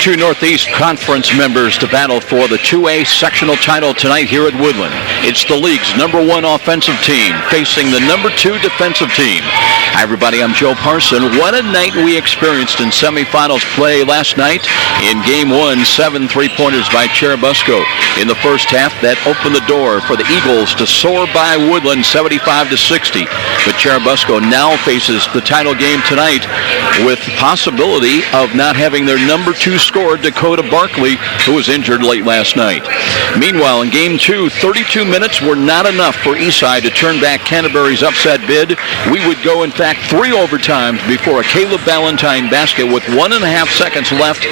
Two Northeast Conference members to battle for the 2A sectional title tonight here at Woodland. It's the league's #1 offensive team facing the #2 defensive team. Hi, everybody. I'm Joe Parson. What a night we experienced in semifinals play last night. In Game 1, 7 3-pointers by Cherubusco. In the first half, that opened the door for the Eagles to soar by Woodland 75-60. But Cherubusco now faces the title game tonight with the possibility of not having their #2 scorer, Dakota Barkley, who was injured late last night. Meanwhile, in Game 2, 32 minutes were not enough for Eastside to turn back Canterbury's upset bid. We would go, in fact, 3 overtimes before a Caleb Valentine basket with 1.5 seconds left.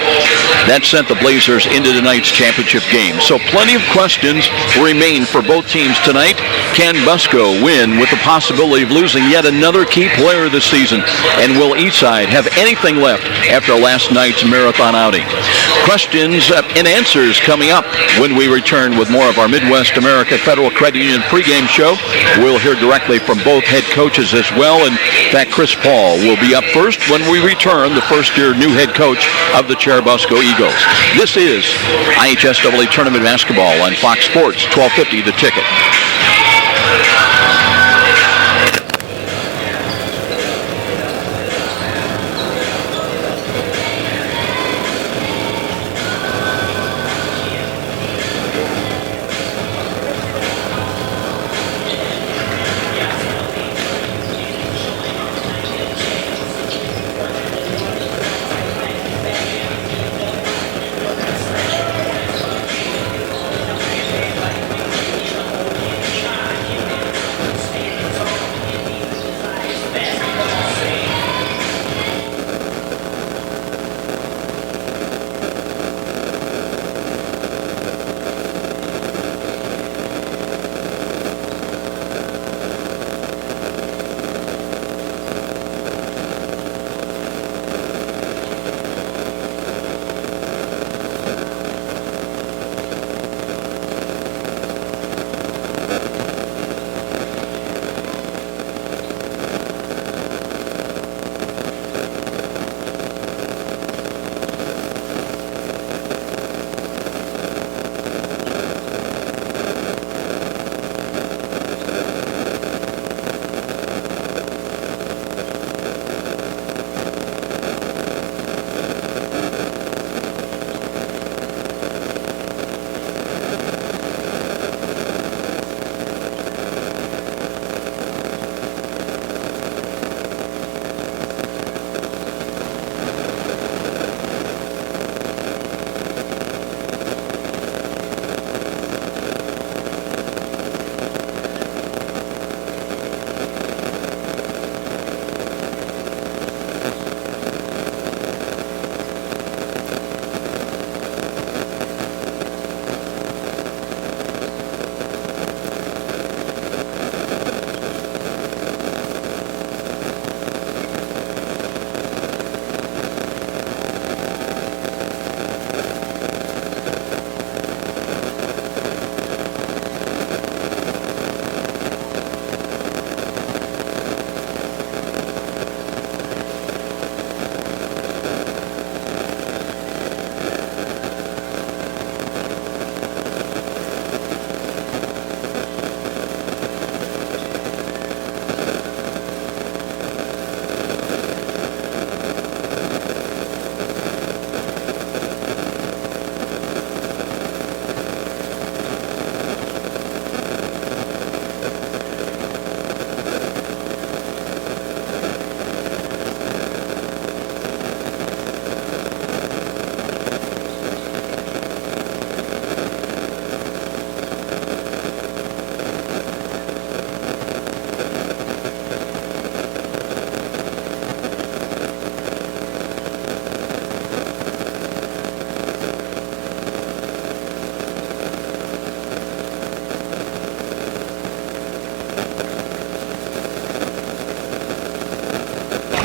That sent the Blazers into tonight's championship game. So plenty of questions remain for both teams tonight. Can Busco win with the possibility of losing yet another key player this season? And will Eastside have anything left after last night's marathon outing? Questions and answers coming up when we return with more of our Midwest America Federal Credit Union pregame show. We'll hear directly from both head coaches as well. In fact, Chris Paul will be up first when we return, the first-year new head coach of the Cherubusco Eagles. This is IHSAA Tournament Basketball on Fox Sports 1250 The Ticket.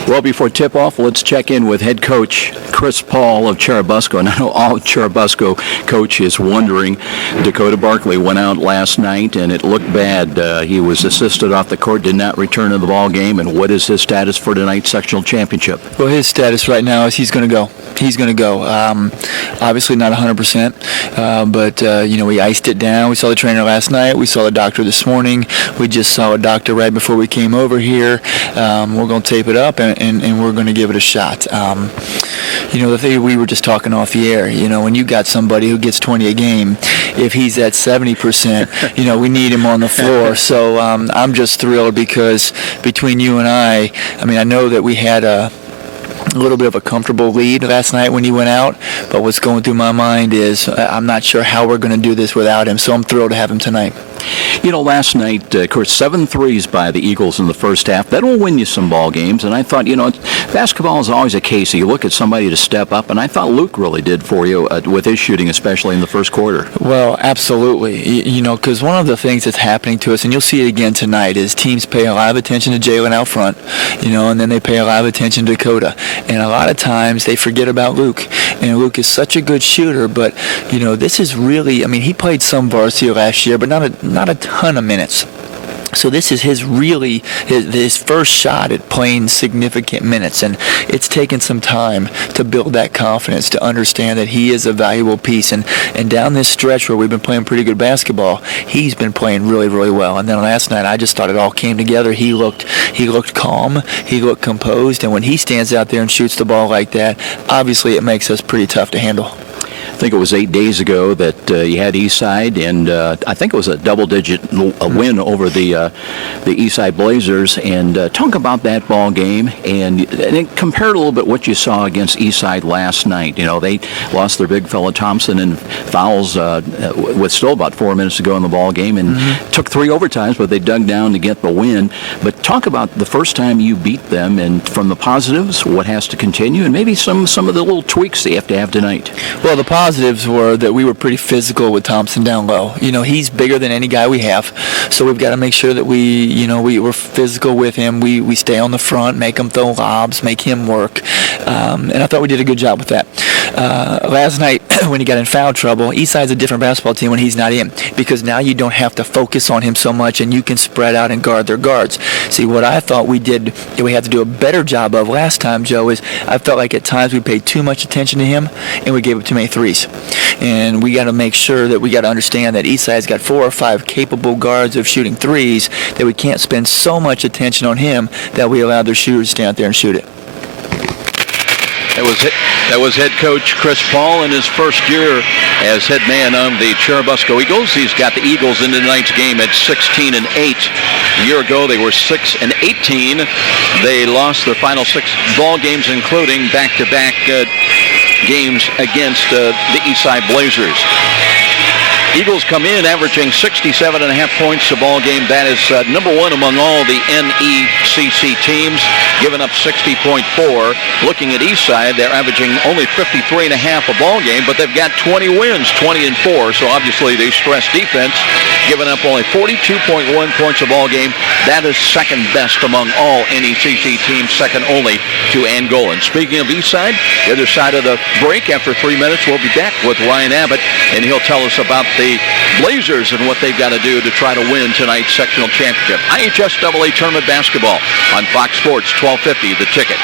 Well, before tip-off, let's check in with head coach Chris Paul of Cherubusco, and I know all Cherubusco coach is wondering. Dakota Barkley went out last night, and it looked bad. He was assisted off the court, did not return to the ball game. And what is his status for tonight's sectional championship? Well, his status right now is he's going to go. He's going to go. Obviously not 100%, but we iced it down. We saw the trainer last night. We saw the doctor this morning. We just saw a doctor right before we came over here. We're going to tape it up, and we're going to give it a shot. The thing we were just talking off the air, when you got somebody who gets 20 a game, if he's at 70%, we need him on the floor. So I'm just thrilled because between you and I know that we had a little bit of a comfortable lead last night when he went out, but what's going through my mind is I'm not sure how we're going to do this without him, so I'm thrilled to have him tonight. Last night, of course, 7 threes by the Eagles in the first half. That will win you some ball games, and I thought, basketball is always a case. You look at somebody to step up, and I thought Luke really did for you with his shooting, especially in the first quarter. Well, absolutely. Because one of the things that's happening to us, and you'll see it again tonight, is teams pay a lot of attention to Jalen out front, and then they pay a lot of attention to Dakota. And a lot of times they forget about Luke. And Luke is such a good shooter, but, this is really, he played some varsity last year, but not a ton of minutes. So this is his first shot at playing significant minutes, and it's taken some time to build that confidence, to understand that he is a valuable piece. And down this stretch where we've been playing pretty good basketball, he's been playing really, really well. And then last night, I just thought it all came together. He looked calm, he looked composed, and when he stands out there and shoots the ball like that, obviously it makes us pretty tough to handle. I think it was 8 days ago that you had Eastside, and I think it was a double-digit win over the Eastside Blazers. And talk about that ball game, and compare it a little bit what you saw against Eastside last night. They lost their big fella Thompson in fouls with still about 4 minutes to go in the ball game, and took 3 overtimes, but they dug down to get the win. But talk about the first time you beat them, and from the positives, what has to continue, and maybe some of the little tweaks they have to have tonight. Well, the positives were that we were pretty physical with Thompson down low. He's bigger than any guy we have, so we've got to make sure that we were physical with him. We stay on the front, make him throw lobs, make him work, and I thought we did a good job with that. Last night, when he got in foul trouble, Eastside's a different basketball team when he's not in, because now you don't have to focus on him so much, and you can spread out and guard their guards. See, what I thought we had to do a better job of last time, Joe, is I felt like at times we paid too much attention to him, and we gave up too many threes. And we got to make sure that we got to understand that Eastside's got 4 or 5 capable guards of shooting threes, that we can't spend so much attention on him that we allow their shooters to stand out there and shoot it. That was head coach Chris Paul in his first year as head man of the Cherubusco Eagles. He's got the Eagles into tonight's game at 16-8. A year ago, they were 6-18. They lost their final 6 ball games, including back-to-back games against the Eastside Blazers. Eagles come in averaging 67.5 points a ball game. That is number 1 among all the NECC teams, giving up 60.4. Looking at Eastside, they're averaging only 53.5 a ball game, but they've got 20 wins, 20-4. So obviously they stress defense, giving up only 42.1 points a ball game. That is second best among all NECC teams, second only to Angola. And speaking of Eastside, the other side of the break, after 3 minutes, we'll be back with Ryan Abbott, and he'll tell us about the Blazers and what they've got to do to try to win tonight's sectional championship. IHSAA Tournament Basketball on Fox Sports 1250, The Ticket.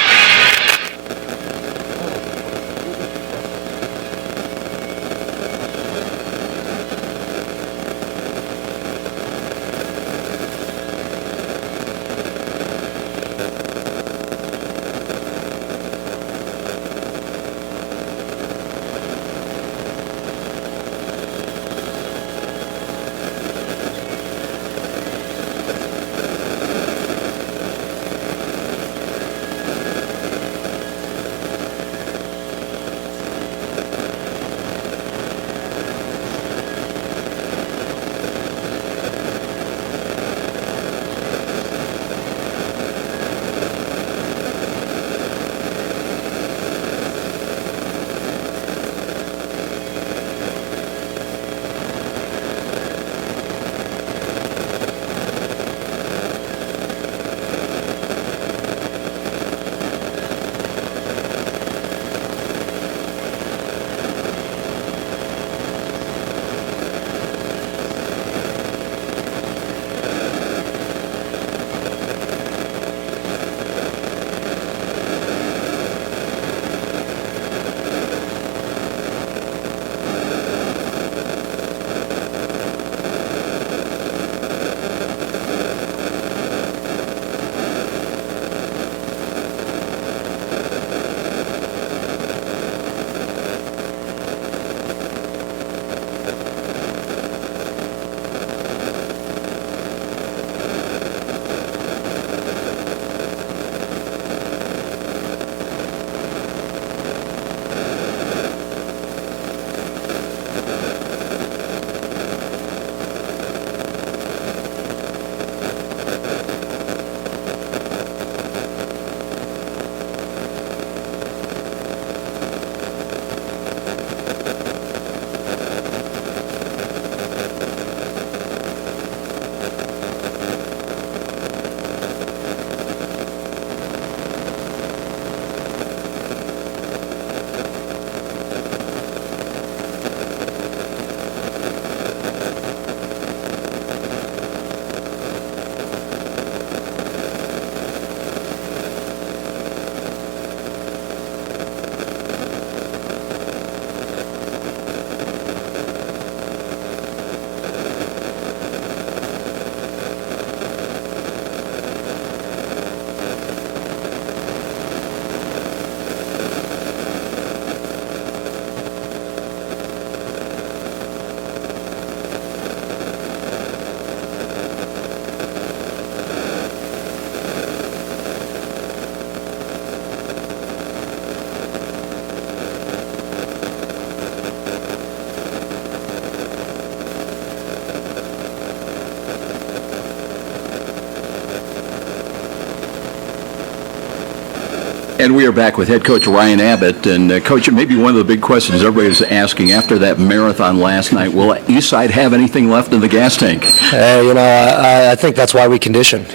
And we are back with head coach Ryan Abbott. And coach, maybe one of the big questions everybody's asking after that marathon last night, will Eastside have anything left in the gas tank? I think that's why we condition.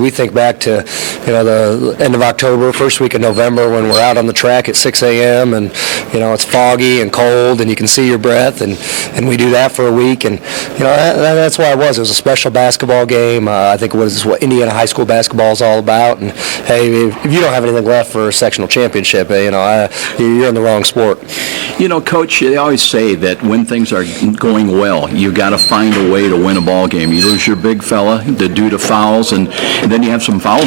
We think back to, the end of October, first week of November, when we're out on the track at 6 a.m. and, it's foggy and cold and you can see your breath, and we do that for a week. And, that's why it was. It was a special basketball game. I think it was what Indiana high school basketball is all about. And, hey, if you don't have anything left for a sectional championship, you're in the wrong sport. Coach, they always say that when things are going well, you got to find a way to win a ball game. You lose your big fella due to fouls, and then you have some foul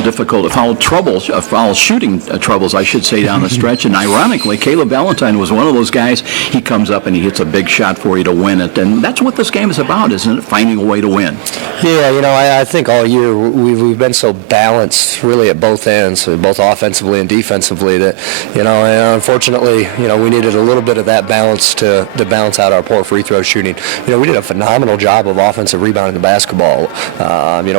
shooting troubles, I should say, down the stretch. And ironically, Caleb Valentine was one of those guys. He comes up and he hits a big shot for you to win it, and that's what this game is about, isn't it? Finding a way to win. Yeah, I think all year we've been so balanced, really, at both ends, both offensively and defensively, that and unfortunately, we needed a little bit of that balance to balance out our poor free throw shooting. We did a phenomenal job of offensive rebounding the basketball.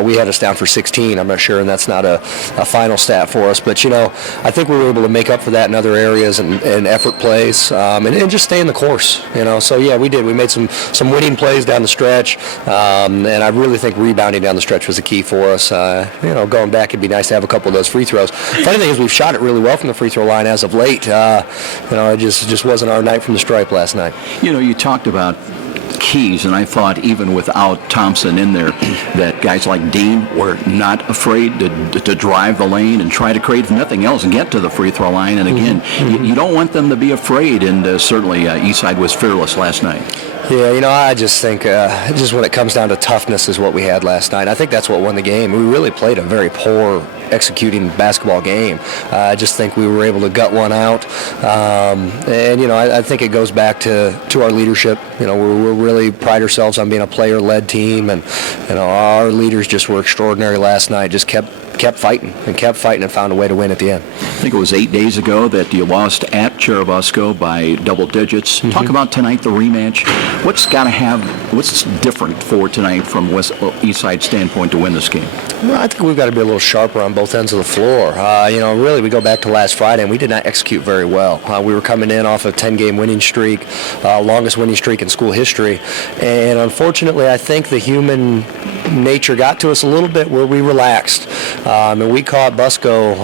We had us down for 16. I'm not sure, and that's not a final stat for us, but I think we were able to make up for that in other areas and effort plays, and just stay in the course. So yeah, we did. We made some winning plays down the stretch, and I really think rebounding down the stretch was the key for us. Going back, it'd be nice to have a couple of those free throws. Funny thing is, we've shot it really well from the free throw line as of late. It just wasn't our night from the stripe last night. You talked about keys, and I thought even without Thompson in there, that guys like Dean were not afraid to drive the lane and try to create, if nothing else, and get to the free throw line. And again, you don't want them to be afraid, and certainly Eastside was fearless last night. Yeah, I just think just when it comes down to toughness is what we had last night. I think that's what won the game. We really played a very poor executing basketball game. I just think we were able to gut one out. I think it goes back to our leadership. We really pride ourselves on being a player-led team, and our leaders just were extraordinary last night. Just kept fighting and found a way to win at the end. I think it was 8 days ago that you lost at Cherubusco by double digits. Talk about tonight, the rematch. What's different for tonight from Eastside standpoint to win this game? Well, I think we've got to be a little sharper on both ends of the floor. Really, we go back to last Friday, and we did not execute very well. We were coming in off a 10-game winning streak, longest winning streak in school history, and unfortunately, I think the human nature got to us a little bit where we relaxed. And we caught Busco.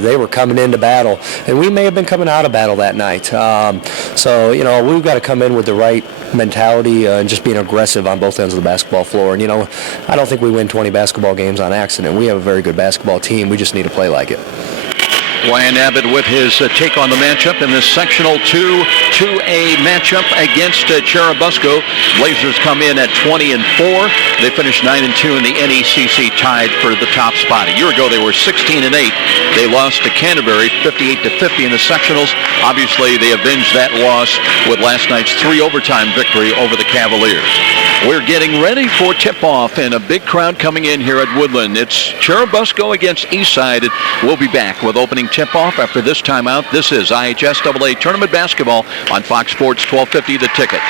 They were coming into battle, and we may have been coming out of battle that night. We've got to come in with the right mentality and just being aggressive on both ends of the basketball floor. And I don't think we win 20 basketball games on accident. We have a very good basketball team. We just need to play like it. Ryan Abbott with his take on the matchup in this sectional 2A matchup against Cherubusco. Blazers come in at 20-4. They finished 9-2 in the NECC, tied for the top spot. A year ago, they were 16-8. They lost to Canterbury 58-50 in the sectionals. Obviously, they avenged that loss with last night's 3 overtime victory over the Cavaliers. We're getting ready for tip-off, and a big crowd coming in here at Woodland. It's Cherubusco against Eastside. We'll be back with opening tip-off after this timeout. This is IHSAA Tournament Basketball on Fox Sports 1250 The Ticket.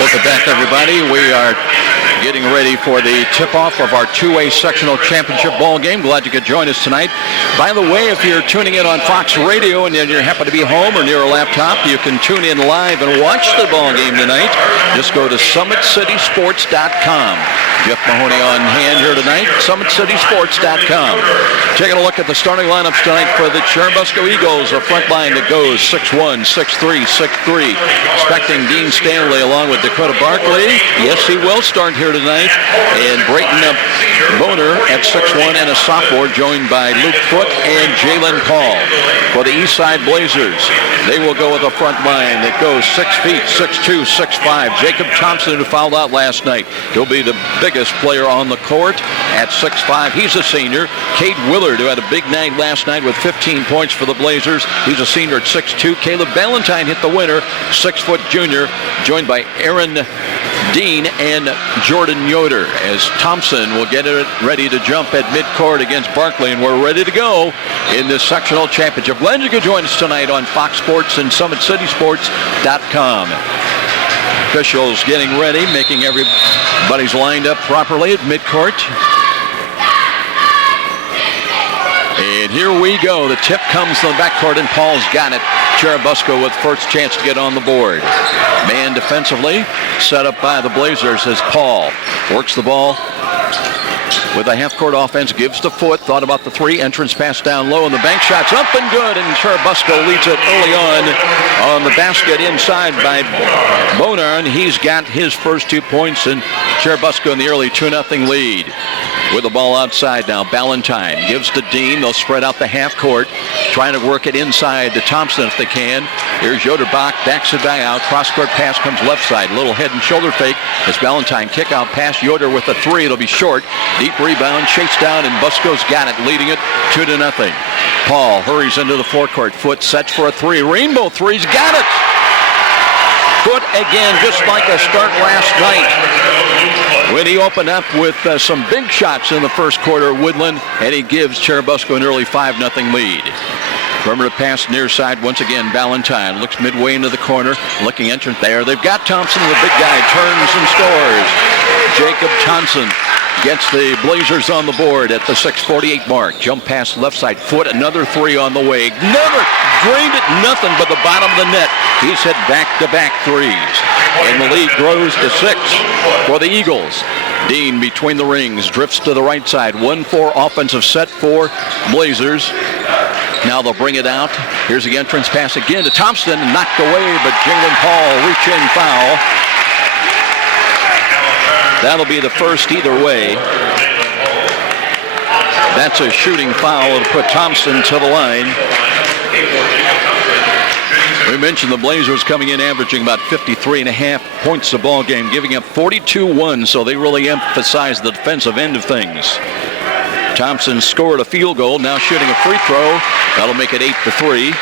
Welcome back, everybody. We are getting ready for the tip-off of our 2A sectional championship ball game. Glad you could join us tonight. By the way, if you're tuning in on Fox Radio and you happen to be home or near a laptop, you can tune in live and watch the ball game tonight. Just go to SummitCitySports.com. Jeff Mahoney on hand here tonight, SummitCitySports.com. Taking a look at the starting lineups tonight for the Cherabusco Eagles, a front line that goes 6'1", 6'3", 6'3". Expecting Dean Stanley along with Dakota Barkley. Yes, he will start here tonight. And Brayton Boner at 6'1" and a sophomore, joined by Luke Foote and Jalen Paul. For the Eastside Blazers, they will go with a front line that goes 6 feet, 6'2", 6'5". Jacob Thompson, who fouled out last night, he'll be the biggest player on the court at 6'5". He's a senior. Cade Willard, who had a big night last night with 15 points for the Blazers. He's a senior at 6'2". Caleb Valentine hit the winner, 6-foot junior, joined by Aaron Dean and Jordan Yoder, as Thompson will get it ready to jump at midcourt against Barkley, and we're ready to go in this sectional championship. Glad you could join us tonight on Fox Sports and SummitCitySports.com. Officials getting ready, making everybody's lined up properly at midcourt. And here we go. The tip comes to the backcourt, and Paul's got it. Cherubusco with first chance to get on the board. Man defensively, set up by the Blazers as Paul works the ball with a half-court offense, gives to Foote, thought about the three, entrance pass down low, and the bank shot's up and good, and Cherubusco leads it early on the basket inside by Bonar. He's got his first 2 points, and Cherubusco in the early 2-0 lead. With the ball outside now, Ballantyne gives to Dean. They'll spread out the half court, trying to work it inside to Thompson if they can. Here's Yoderbach, backs it back out. Cross-court pass comes left side. Little head and shoulder fake as Ballantyne kick out pass. Yoder with a three. It'll be short. Deep rebound, chased down, and Busco's got it, leading it 2-0. Paul hurries into the forecourt. Foote sets for a three. Rainbow threes, got it! Foote again, just like a start last night, when he opened up with some big shots in the first quarter, Woodland, and he gives Cherubusco an early 5-0 lead. Perimeter pass near side once again. Ballantyne looks midway into the corner, looking entrance there. They've got Thompson, the big guy, turns and scores. Jacob Thompson gets the Blazers on the board at the 6:48 mark. Jump pass left side. Foote, another three on the way. Never drained it, nothing but the bottom of the net. He's hit back-to-back threes. And the lead grows to 6 for the Eagles. Dean between the rings, drifts to the right side. 1-4 offensive set for Blazers. Now they'll bring it out. Here's the entrance pass again to Thompson, knocked away, but Jalen Paul reach-in foul. That'll be the first either way. That's a shooting foul. It'll put Thompson to the line. We mentioned the Blazers coming in averaging about 53.5 points a ball game, giving up 42-1, so they really emphasize the defensive end of things. Thompson scored a field goal, now shooting a free throw. That'll make it 8-3.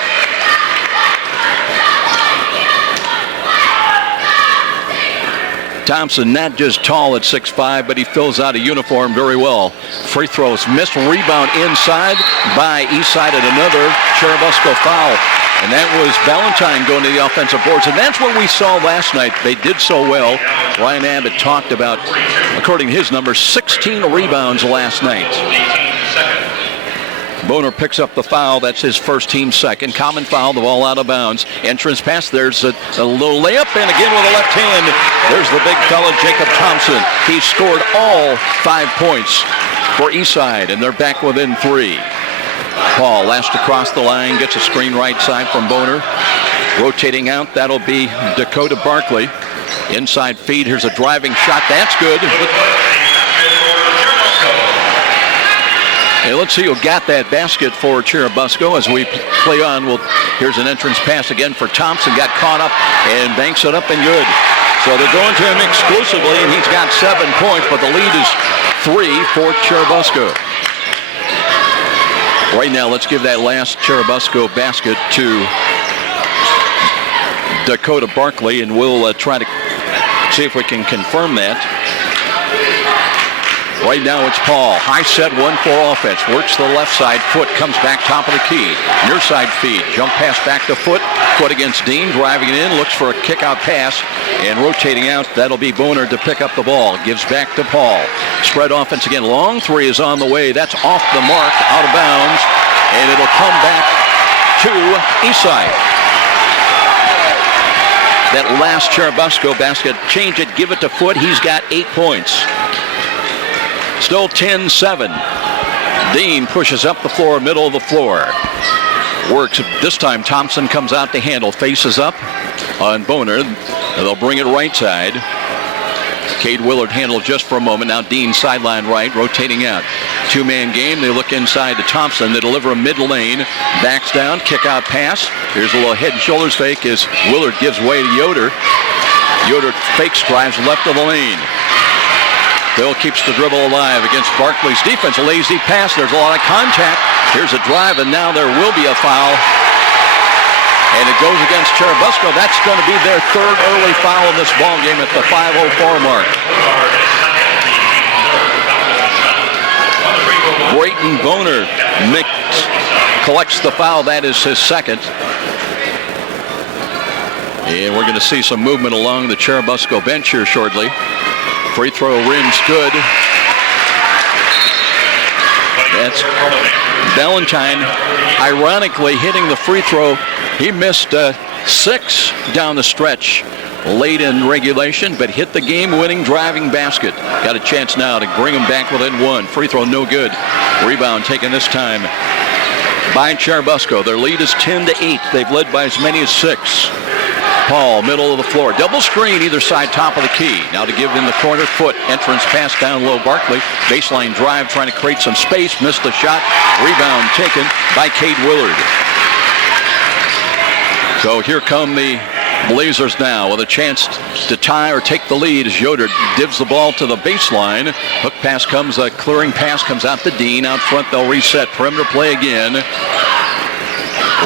Thompson not just tall at 6'5", but he fills out a uniform very well. Free throws missed, rebound inside by Eastside, and another Cherubusco foul. And that was Ballantyne going to the offensive boards. And that's what we saw last night. They did so well. Ryan Abbott talked about, according to his numbers, 16 rebounds last night. Boner picks up the foul. That's his first, team second. Common foul, the ball out of bounds. Entrance pass. There's a little layup, and again with the left hand, there's the big fella, Jacob Thompson. He scored all 5 points for Eastside, and they're back within 3. Paul last across the line, gets a screen right side from Boner. Rotating out, that'll be Dakota Barkley. Inside feed, here's a driving shot. That's good. Hey, let's see who got that basket for Cherubusco as we play on. Here's an entrance pass again for Thompson. Got caught up and banks it up and good. So they're going to him exclusively, and he's got 7 points, but the lead is 3 for Cherubusco. Right now, let's give that last Cherubusco basket to Dakota Barkley, and we'll try to see if we can confirm that. Right now it's Paul. High set 1-4 offense. Works the left side. Foot comes back top of the key. Near side feed. Jump pass back to Foot. Foot against Dean. Driving it in. Looks for a kick out pass. And rotating out. That'll be Boner to pick up the ball. Gives back to Paul. Spread offense again. Long three is on the way. That's off the mark. Out of bounds. And it'll come back to Eastside. That last Cherubusco basket. Change it. Give it to Foot. He's got 8 points. Still 10-7. Dean pushes up the floor, middle of the floor. Works. This time Thompson comes out to handle. Faces up on Boner. They'll bring it right side. Cade Willard handled just for a moment. Now Dean sideline right, rotating out. Two-man game. They look inside to Thompson. They deliver a mid-lane. Backs down. Kick-out pass. Here's a little head and shoulders fake as Willard gives way to Yoder. Yoder fakes, drives left of the lane. Bill keeps the dribble alive against Barkley's defense. A lazy pass. There's a lot of contact. Here's a drive, and now there will be a foul. And it goes against Cherubusco. That's going to be their third early foul in this ball game at the 5:04 mark. Brayton Boner collects the foul. That is his second. And we're going to see some movement along the Cherubusco bench here shortly. Free throw rims good. That's Valentine, ironically, hitting the free throw. He missed 6 down the stretch late in regulation, but hit the game-winning driving basket. Got a chance now to bring him back within 1. Free throw no good. Rebound taken this time by Cherubusco. Their lead is 10-8. They've led by as many as 6. Paul, middle of the floor. Double screen either side, top of the key. Now to give in the corner. Foot. Entrance pass down low. Barkley. Baseline drive, trying to create some space. Missed the shot. Rebound taken by Cade Willard. So here come the Blazers now with a chance to tie or take the lead as Yoder divs the ball to the baseline. Hook pass comes, a clearing pass comes out to Dean. Out front they'll reset. Perimeter play again.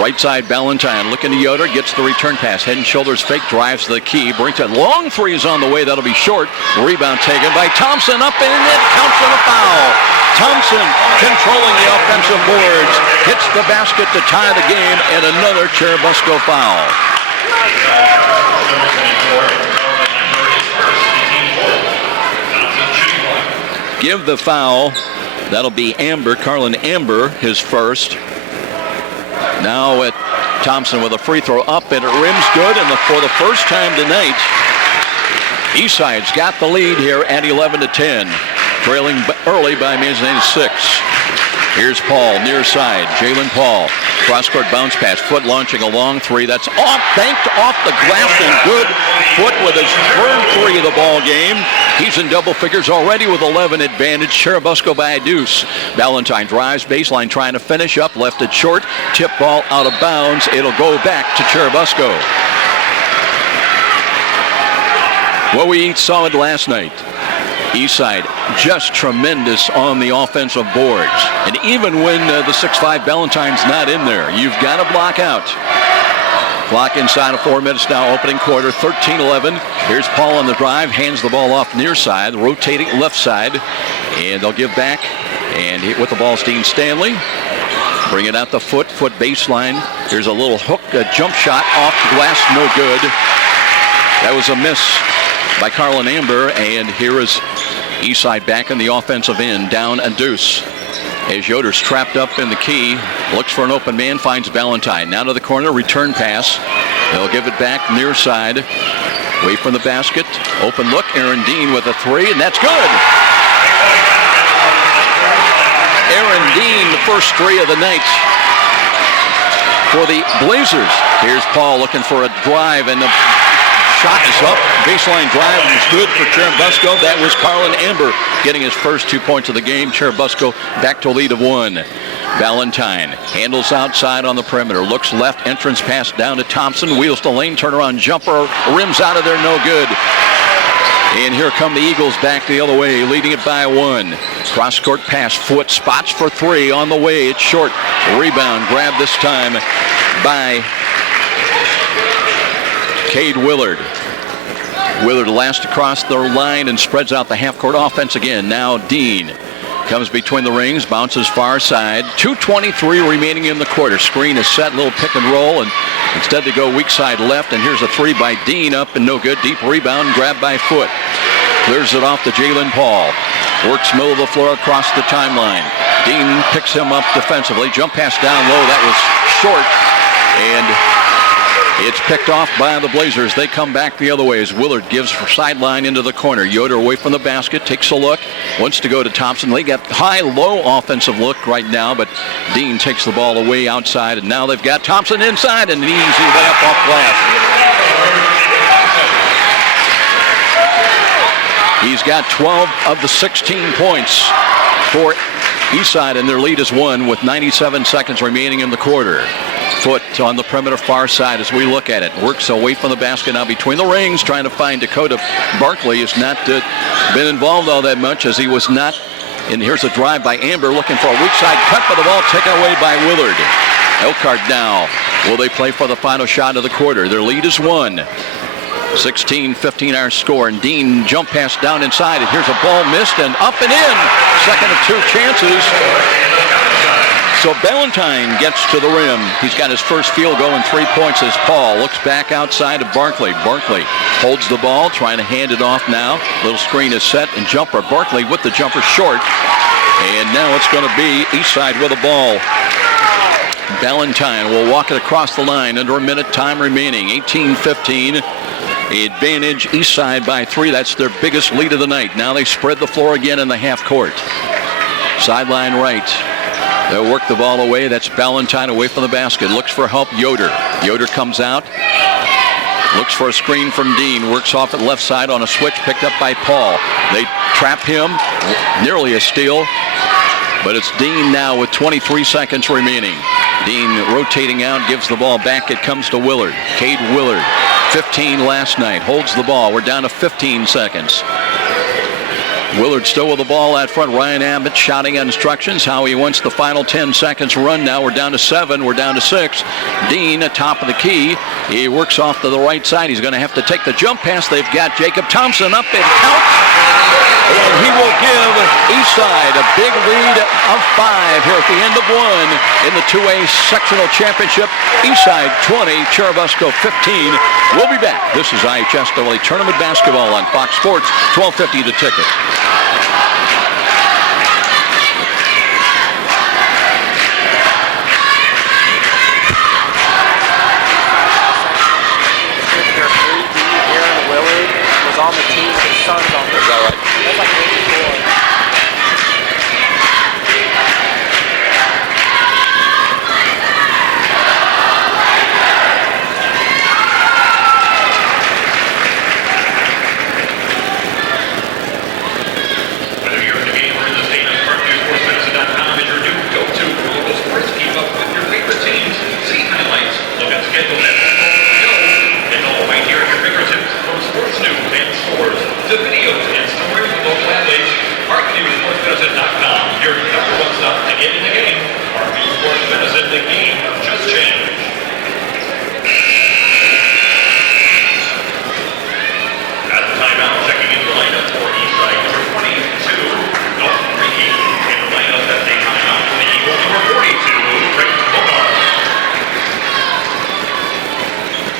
Right side, Valentine looking to Yoder, gets the return pass. Head and shoulders fake, drives the key, brings it. Long three is on the way. That'll be short. Rebound taken by Thompson, up and it counts on a foul. Thompson controlling the offensive boards, hits the basket to tie the game, and another Cherubusco foul. Give the foul. That'll be Amber, Carlin Amber, his first. Now at Thompson with a free throw up, and it rims good, and for the first time tonight, Eastside's got the lead here at 11-10, trailing early by as many as 6. Here's Paul, near side, Jalen Paul, cross-court bounce pass, Foot launching a long three, that's off, banked off the glass, and good. Foot with his third three of the ball game. He's in double figures already with 11 advantage. Cherubusco by a deuce. Valentine drives baseline, trying to finish up, left it short. Tip ball out of bounds. It'll go back to Cherubusco. Well, we saw it last night. Eastside just tremendous on the offensive boards. And even when the 6'5 Valentine's not in there, you've got to block out. Clock inside of 4 minutes now, opening quarter, 13-11. Here's Paul on the drive, hands the ball off near side, rotating left side, and they'll give back. And with the ball, Dean Stanley. Bring it out the Foot baseline. Here's a little hook, a jump shot off the glass, no good. That was a miss by Carlin Amber, and here is Eastside back in the offensive end, down a deuce. As Yoder's trapped up in the key, looks for an open man, finds Valentine. Now to the corner, return pass. They'll give it back near side. Away from the basket. Open look, Aaron Dean with a three, and that's good. Aaron Dean, the first three of the night for the Blazers. Here's Paul looking for a drive, and the shot is up. Baseline drive is good for Cherubusco. That was Carlin Amber getting his first 2 points of the game. Cherubusco back to a lead of 1. Valentine handles outside on the perimeter. Looks left, entrance pass down to Thompson. Wheels to lane, turnaround jumper. Rims out of there, no good. And here come the Eagles back the other way, leading it by 1. Cross-court pass, Foot spots for 3 on the way. It's short. Rebound grabbed this time by Cade Willard. Willard last across the line and spreads out the half-court offense again. Now Dean comes between the rings, bounces far side. 2:23 remaining in the quarter. Screen is set, little pick and roll, and instead they go weak side left, and here's a three by Dean, up and no good. Deep rebound, grabbed by Foot. Clears it off to Jalen Paul. Works middle of the floor across the timeline. Dean picks him up defensively. Jump pass down low. That was short. And it's picked off by the Blazers. They come back the other way as Willard gives for sideline into the corner. Yoder away from the basket, takes a look, wants to go to Thompson. They got high-low offensive look right now, but Dean takes the ball away outside, and now they've got Thompson inside, and an easy layup off glass. He's got 12 of the 16 points for Eastside, and their lead is 1 with 97 seconds remaining in the quarter. Foot on the perimeter far side as we look at it. Works away from the basket now between the rings, trying to find Dakota Barkley. Has not been involved all that much as he was not. And here's a drive by Amber looking for a weak side cut, but the ball taken away by Willard. Elkhart now. Will they play for the final shot of the quarter? Their lead is 1. 16-15 our score, and Dean jump pass down inside, and here's a ball missed and up and in. Second of 2 chances. So Ballantyne gets to the rim. He's got his first field goal and 3 points as Paul looks back outside of Barkley. Barkley holds the ball, trying to hand it off now. Little screen is set and jumper. Barkley with the jumper short. And now it's going to be Eastside with the ball. Ballantyne will walk it across the line under a minute time remaining. 18-15. Advantage Eastside by 3. That's their biggest lead of the night. Now they spread the floor again in the half court. Sideline right. They'll work the ball away. That's Ballantyne away from the basket. Looks for help, Yoder. Yoder comes out. Looks for a screen from Dean. Works off at left side on a switch picked up by Paul. They trap him. Nearly a steal. But it's Dean now with 23 seconds remaining. Dean rotating out, gives the ball back. It comes to Willard. Cade Willard, 15 last night. Holds the ball. We're down to 15 seconds. Willard still with the ball out front. Ryan Abbott shouting instructions how he wants the final 10 seconds run. Now we're down to 7. We're down to 6. Dean at top of the key. He works off to the right side. He's going to have to take the jump pass. They've got Jacob Thompson up. It counts. And he will give Eastside a big lead of 5 here at the end of 1 in the 2A sectional championship. Eastside 20, Cherubusco 15. We'll be back. This is IHSAA Tournament Basketball on Fox Sports, 1250 the ticket. On the team, his son's on the. Is that right? That's like 84. Whether you're in the game or in the state of SportsMedicine.com is your new go-to for local sports. Keep up with your favorite teams. See highlights, look at schedule, and all right here at your fingertips. From sports news and scores to videos and stories of local athletes, SportsMedicine.com, your number one stop to get in the game. Sports Medicine, the game just changed. At the timeout, checking in the lineup for Eastside, number 22, Dalton Ricky. In the lineup at the timeout for the Eagles, number 42, Rick Bogart.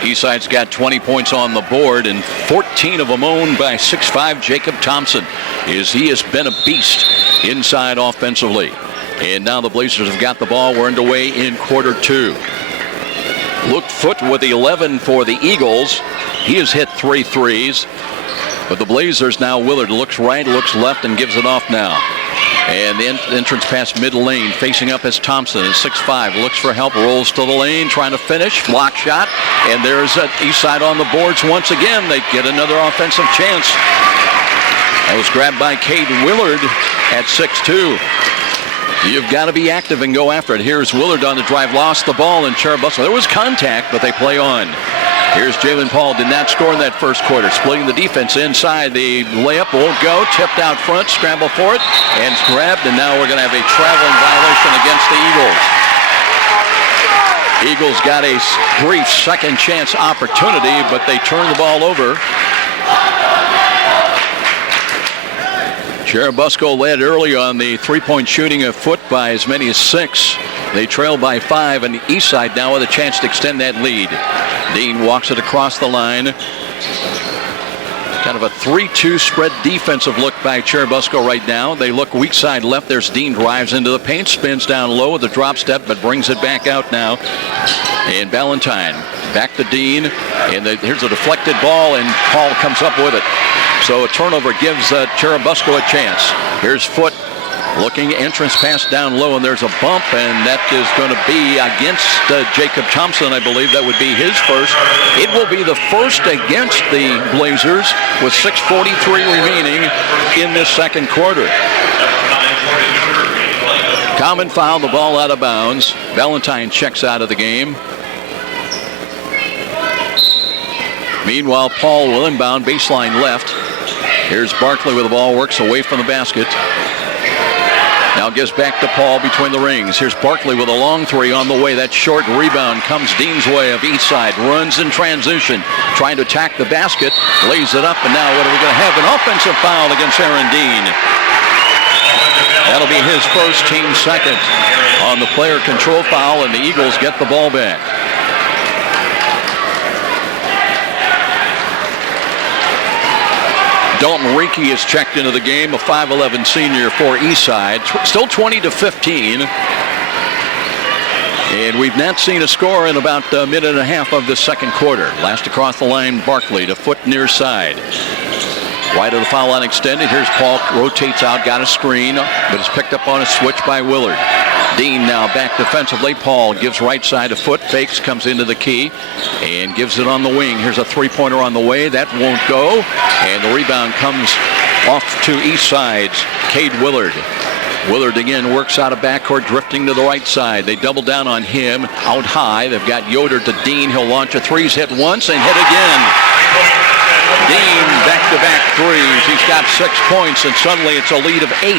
Eastside's got 20 points on the board, and 14 of them owned by 6'5" Jacob Thompson. He has been a beast inside offensively. And now the Blazers have got the ball. We're underway in quarter 2. Luke Foot with 11 for the Eagles. He has hit 3 threes. But the Blazers now, Willard looks right, looks left, and gives it off now. And the entrance pass middle lane, facing up as Thompson is 6'5", looks for help, rolls to the lane, trying to finish, block shot, and there's Eastside on the boards once again. They get another offensive chance. That was grabbed by Cade Willard at 6'2". You've got to be active and go after it. Here's Willard on the drive, lost the ball in Cherubusco. There was contact, but they play on. Here's Jalen Paul, did not score in that first quarter. Splitting the defense inside. The layup won't go. Tipped out front, scramble for it, and it's grabbed. And now we're going to have a traveling violation against the Eagles. Eagles got a brief second chance opportunity, but they turn the ball over. Cherubusco led early on the three-point shooting of Foot by as many as 6. They trail by 5, and Eastside now with a chance to extend that lead. Dean walks it across the line. Kind of a 3-2 spread defensive look by Churubusco right now. They look weak side left. There's Dean, drives into the paint, spins down low with a drop step, but brings it back out now. And Valentine back to Dean, and here's a deflected ball, and Paul comes up with it. So a turnover gives Churubusco a chance. Here's Foot looking, entrance pass down low, and there's a bump, and that is going to be against Jacob Thompson. I believe that would be his first. It will be the first against the Blazers with 6:43 remaining in this second quarter. Common foul, the ball out of bounds. Valentine checks out of the game. Meanwhile, Paul will inbound, baseline left. Here's Barkley with the ball, works away from the basket. Now gives back to Paul between the rings. Here's Barkley with a long three on the way. That short rebound comes Dean's way of Eastside. Runs in transition, trying to attack the basket. Lays it up, and now what are we going to have? An offensive foul against Aaron Dean. That'll be his first, team second on the player control foul, and the Eagles get the ball back. Dalton Rinke is checked into the game, a 5'11 senior for Eastside. Still 20-15. And we've not seen a score in about a minute and a half of the second quarter. Last across the line, Barkley to Foot near side. Wide of the foul line extended. Here's Paul, rotates out, got a screen, but is picked up on a switch by Willard. Dean now back defensively. Paul gives right side to Foot, fakes, comes into the key, and gives it on the wing. Here's a three-pointer on the way. That won't go, and the rebound comes off to Eastside's Cade Willard. Willard again works out of backcourt, drifting to the right side. They double down on him out high. They've got Yoder to Dean. He'll launch a threes, hit once, and hit again. Dean back-to-back threes. He's got 6 points, and suddenly it's a lead of 8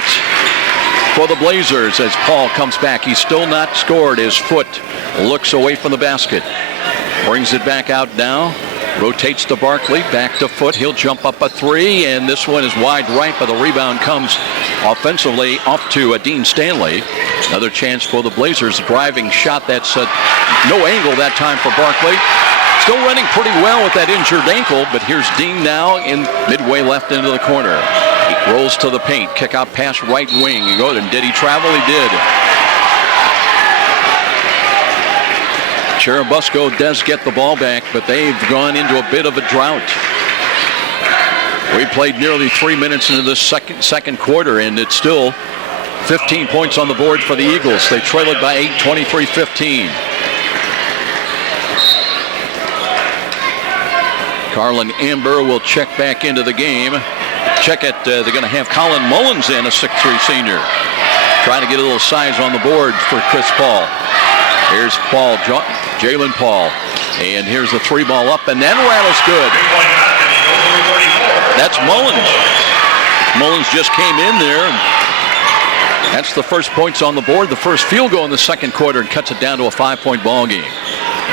for the Blazers as Paul comes back. He's still not scored. His Foot looks away from the basket. Brings it back out now. Rotates to Barkley. Back to Foot. He'll jump up a three, and this one is wide right, but the rebound comes offensively off to Dean Stanley. Another chance for the Blazers. Driving shot that's no angle that time for Barkley. Still running pretty well with that injured ankle, but here's Dean now in midway left into the corner. He rolls to the paint, kick out pass right wing. You go, and did he travel? He did. Cherubusco does get the ball back, but they've gone into a bit of a drought. We played nearly 3 minutes into the second quarter, and it's still 15 points on the board for the Eagles. They trail it by 8, 23-15. Carlin Amber will check back into the game. Check it. They're going to have Colin Mullins in, a 6'3 senior. Trying to get a little size on the board for Chris Paul. Here's Paul, Jalen Paul. And here's the three ball up, and that rattles good. That's Mullins. Mullins just came in there. That's the first points on the board, the first field goal in the second quarter, and cuts it down to a 5-point ball game.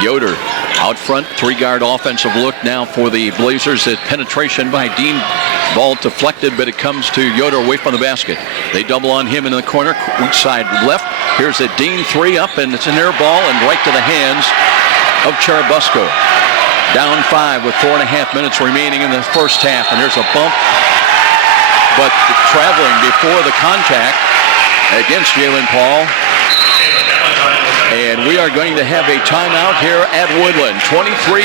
Yoder out front, three-guard offensive look now for the Blazers. At penetration by Dean. Ball deflected, but it comes to Yoder away from the basket. They double on him in the corner, weak side left. Here's a Dean three up, and it's an air ball and right to the hands of Churubusco. Down 5 with 4.5 minutes remaining in the first half, and there's a bump, but traveling before the contact against Jalen Paul. And we are going to have a timeout here at Woodland. 23-18.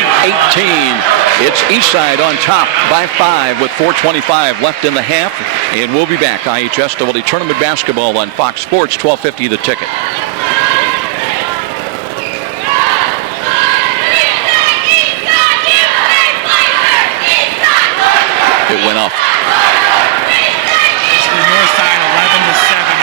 It's Eastside on top by 5 with 4:25 left in the half. And we'll be back. IHSAA Tournament Basketball on Fox Sports, 1250 The Ticket. It went off. It's the north side, 11-7.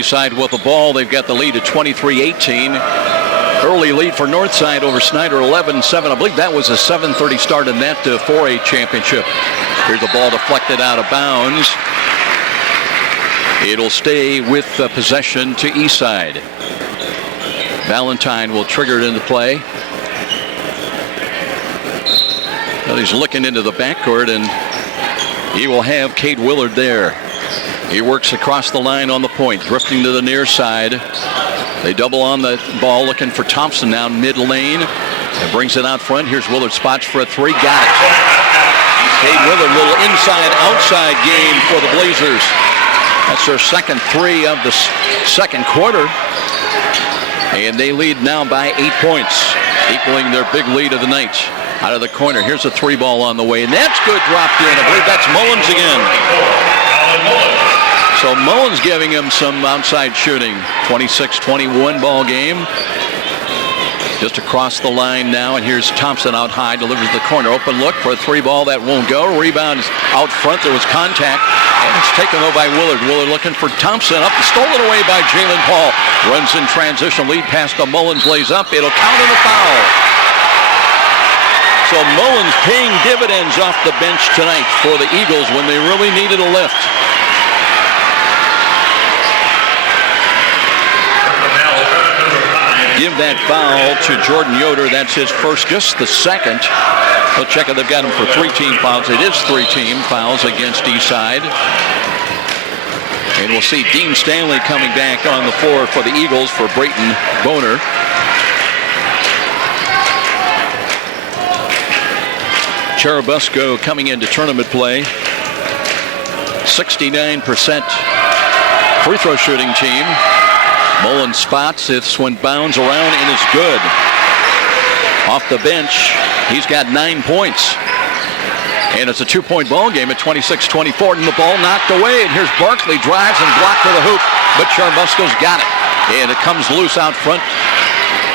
Eastside with the ball. They've got the lead at 23-18. Early lead for Northside over Snyder, 11-7. I believe that was a 7:30 start in that 4A championship. Here's the ball deflected out of bounds. It'll stay with possession to Eastside. Valentine will trigger it into play. Well, he's looking into the backcourt, and he will have Cade Willard there. He works across the line on the point, drifting to the near side. They double on the ball, looking for Thompson now mid-lane. And brings it out front. Here's Willard, spots for a three. Got it. Cade Willard, little inside-outside game for the Blazers. That's their second three of the second quarter. And they lead now by 8 points, equaling their big lead of the night. Out of the corner, here's a three ball on the way, and that's good, dropped in. I believe that's Mullins again. So Mullins giving him some outside shooting. 26-21 ball game. Just across the line now, and here's Thompson out high, delivers the corner. Open look for a three ball, that won't go. Rebound is out front, there was contact, and it's taken over by Willard. Willard looking for Thompson, up, stolen away by Jalen Paul. Runs in transition, lead pass to Mullins, lays up, it'll count in a foul. So Mullins paying dividends off the bench tonight for the Eagles when they really needed a lift. Give that foul to Jordan Yoder. That's his first, just the second. We'll check it. They've got him for 3 team fouls. It is 3 team fouls against Eastside. And we'll see Dean Stanley coming back on the floor for the Eagles for Brayton Boner. Cherubusco coming into tournament play. 69% free throw shooting team. Mullins spots, this one bounds around and is good. Off the bench, he's got 9 points. And it's a 2-point ball game at 26-24, and the ball knocked away. And here's Barkley, drives and blocked to the hoop, but Cherubusco's got it. And it comes loose out front,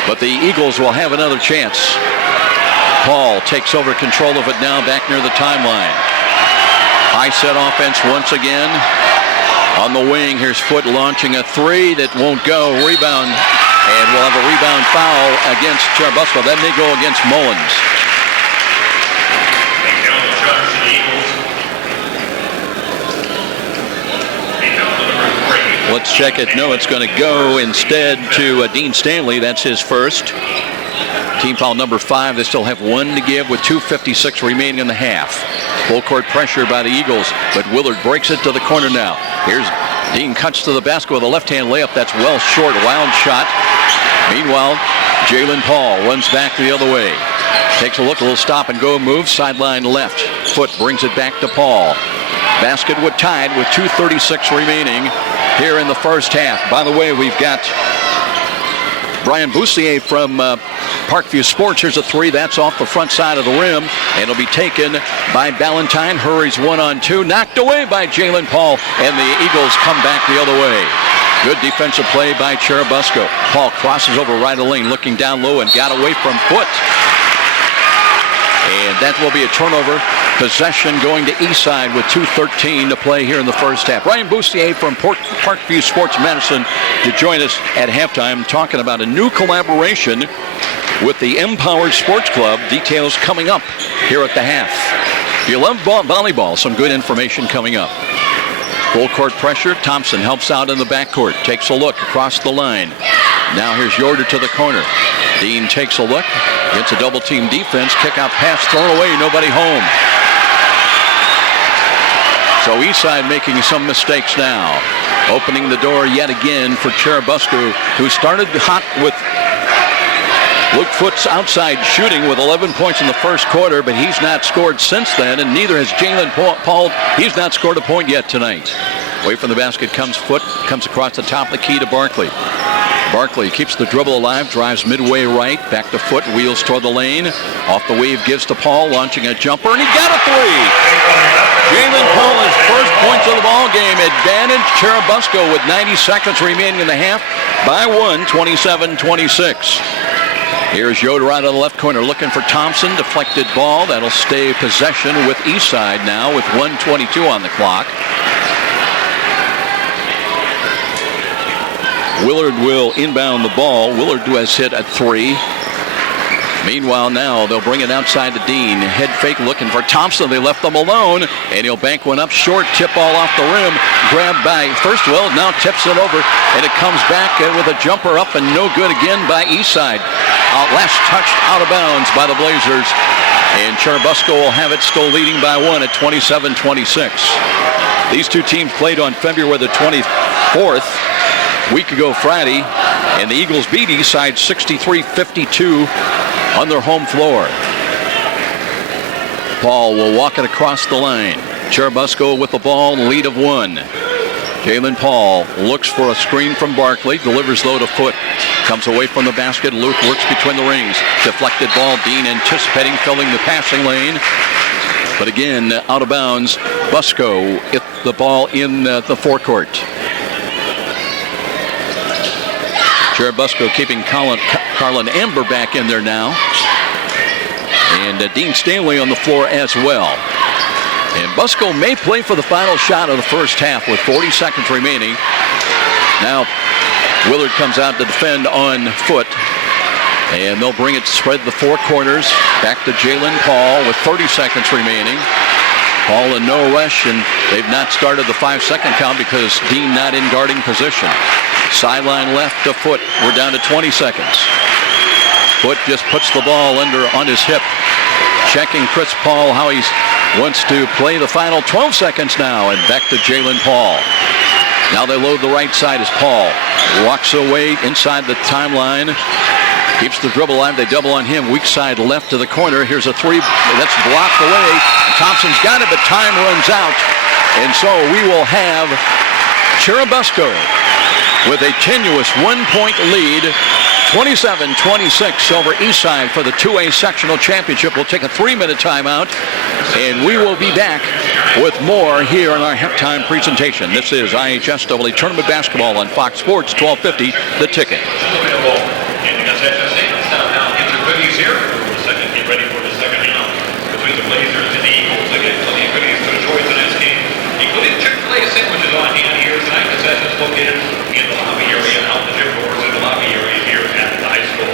but the Eagles will have another chance. Paul takes over control of it now, back near the timeline. High set offense once again. On the wing, here's Foote launching a three that won't go. Rebound, and we'll have a rebound foul against Cherubusco. That may go against Mullins. Let's check it. No, it's going to go instead to Dean Stanley. That's his first. Team foul number 5. They still have 1 to give with 2:56 remaining in the half. Full court pressure by the Eagles, but Willard breaks it to the corner now. Here's Dean, cuts to the basket with a left-hand layup. That's well short, wild shot. Meanwhile, Jalen Paul runs back the other way. Takes a look, a little stop and go move, sideline left. Foote brings it back to Paul. Basketwood tied with 2:36 remaining here in the first half. By the way, we've got Brian Boussier from Parkview Sports. Here's a three. That's off the front side of the rim. And it'll be taken by Valentine. Hurries 1-on-2. Knocked away by Jalen Paul. And the Eagles come back the other way. Good defensive play by Cherubusco. Paul crosses over right of lane, looking down low and got away from Foote. And that will be a turnover. Possession going to Eastside with 2:13 to play here in the first half. Brian Boussier from Parkview Sports Medicine to join us at halftime, talking about a new collaboration with the Empowered Sports Club. Details coming up here at the half. If you love volleyball, some good information coming up. Full court pressure. Thompson helps out in the backcourt. Takes a look across the line. Now here's Yoder to the corner. Dean takes a look. Gets a double team defense. Kick out pass thrown away. Nobody home. So Eastside making some mistakes now. Opening the door yet again for Cherubusco, who started hot with Luke Foote's outside shooting with 11 points in the first quarter, but he's not scored since then, and neither has Jalen Paul. He's not scored a point yet tonight. Away from the basket comes Foote, comes across the top of the key to Barkley. Barkley keeps the dribble alive, drives midway right, back to Foote, wheels toward the lane. Off the weave, gives to Paul, launching a jumper, and he got a three! Jalen Paul, his first points of the ball game. Advantage Cherubusco with 90 seconds remaining in the half by 1, 27-26. Here's Yoder out of the left corner looking for Thompson. Deflected ball. That'll stay possession with Eastside now with 1:22 on the clock. Willard will inbound the ball. Willard has hit at 3. Meanwhile, now they'll bring it outside to Dean. Head fake looking for Thompson. They left them alone, and he'll bank one up short. Tip ball off the rim. Grabbed by Firstwell. Now tips it over, and it comes back with a jumper up and no good again by Eastside. Last touch out of bounds by the Blazers, and Cherubusco will have it, still leading by 1 at 27-26. These two teams played on February the 24th, week ago Friday, and the Eagles beat Eastside 63-52 on their home floor. Paul will walk it across the line. Cherubusco with the ball, lead of 1. Jalen Paul looks for a screen from Barkley, delivers though to Foot. Comes away from the basket. Luke works between the rings. Deflected ball. Dean anticipating filling the passing lane. But again, out of bounds. Busco hit the ball in the forecourt. Cherubusco keeping Carlin Amber back in there now. And Dean Stanley on the floor as well. And Busco may play for the final shot of the first half with 40 seconds remaining. Now Willard comes out to defend on Foot. And they'll bring it, spread the four corners. Back to Jalen Paul with 30 seconds remaining. Paul in no rush, and they've not started the 5-second count because Dean not in guarding position. Sideline left to Foot. We're down to 20 seconds. Foot just puts the ball under on his hip. Checking Chris Paul how he wants to play the final 12 seconds now, and back to Jalen Paul. Now they load the right side as Paul walks away inside the timeline. Keeps the dribble alive. They double on him. Weak side left to the corner. Here's a 3 that's blocked away. Thompson's got it, but time runs out. And so we will have Cherubusco with a tenuous 1-point lead, 27-26 over Eastside for the 2A sectional championship. We'll take a 3-minute timeout, and we will be back with more here in our halftime presentation. This is IHSAA Tournament Basketball on Fox Sports 1250, The Ticket. Here for the second, get ready for the second half between the Blazers and the Eagles. Again, plenty of goodies to enjoy tonight's game, including Chick-fil-A sandwiches on hand here tonight. Concessions located in the lobby area and out the gym doors in the lobby area here at the high school.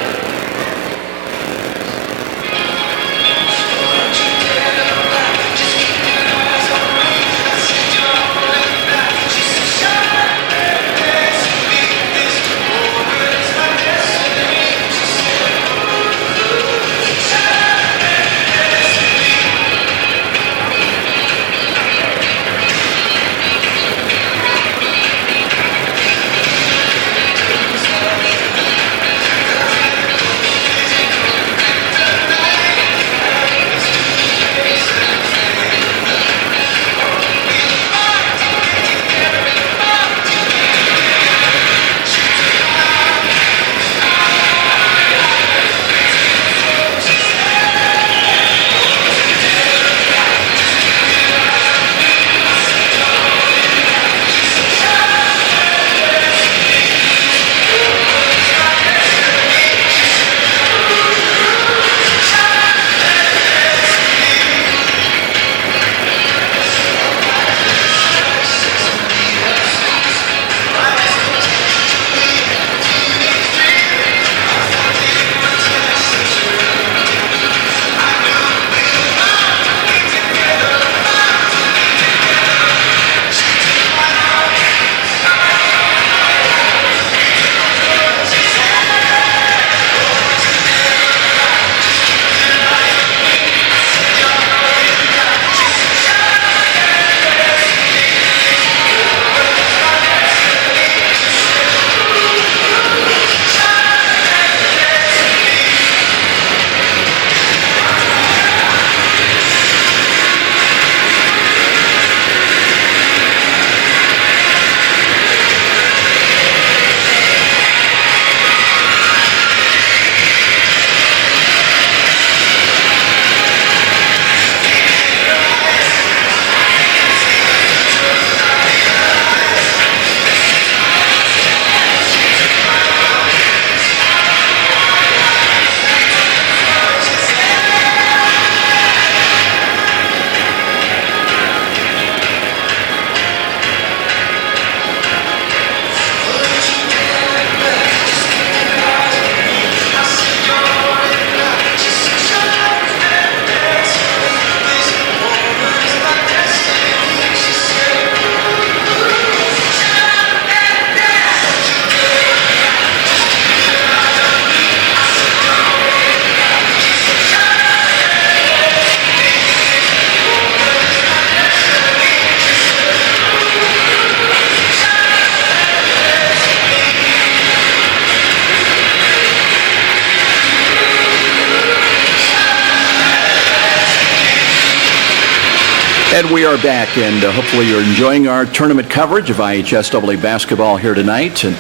And we are back, and hopefully you're enjoying our tournament coverage of IHSAA basketball here tonight. And,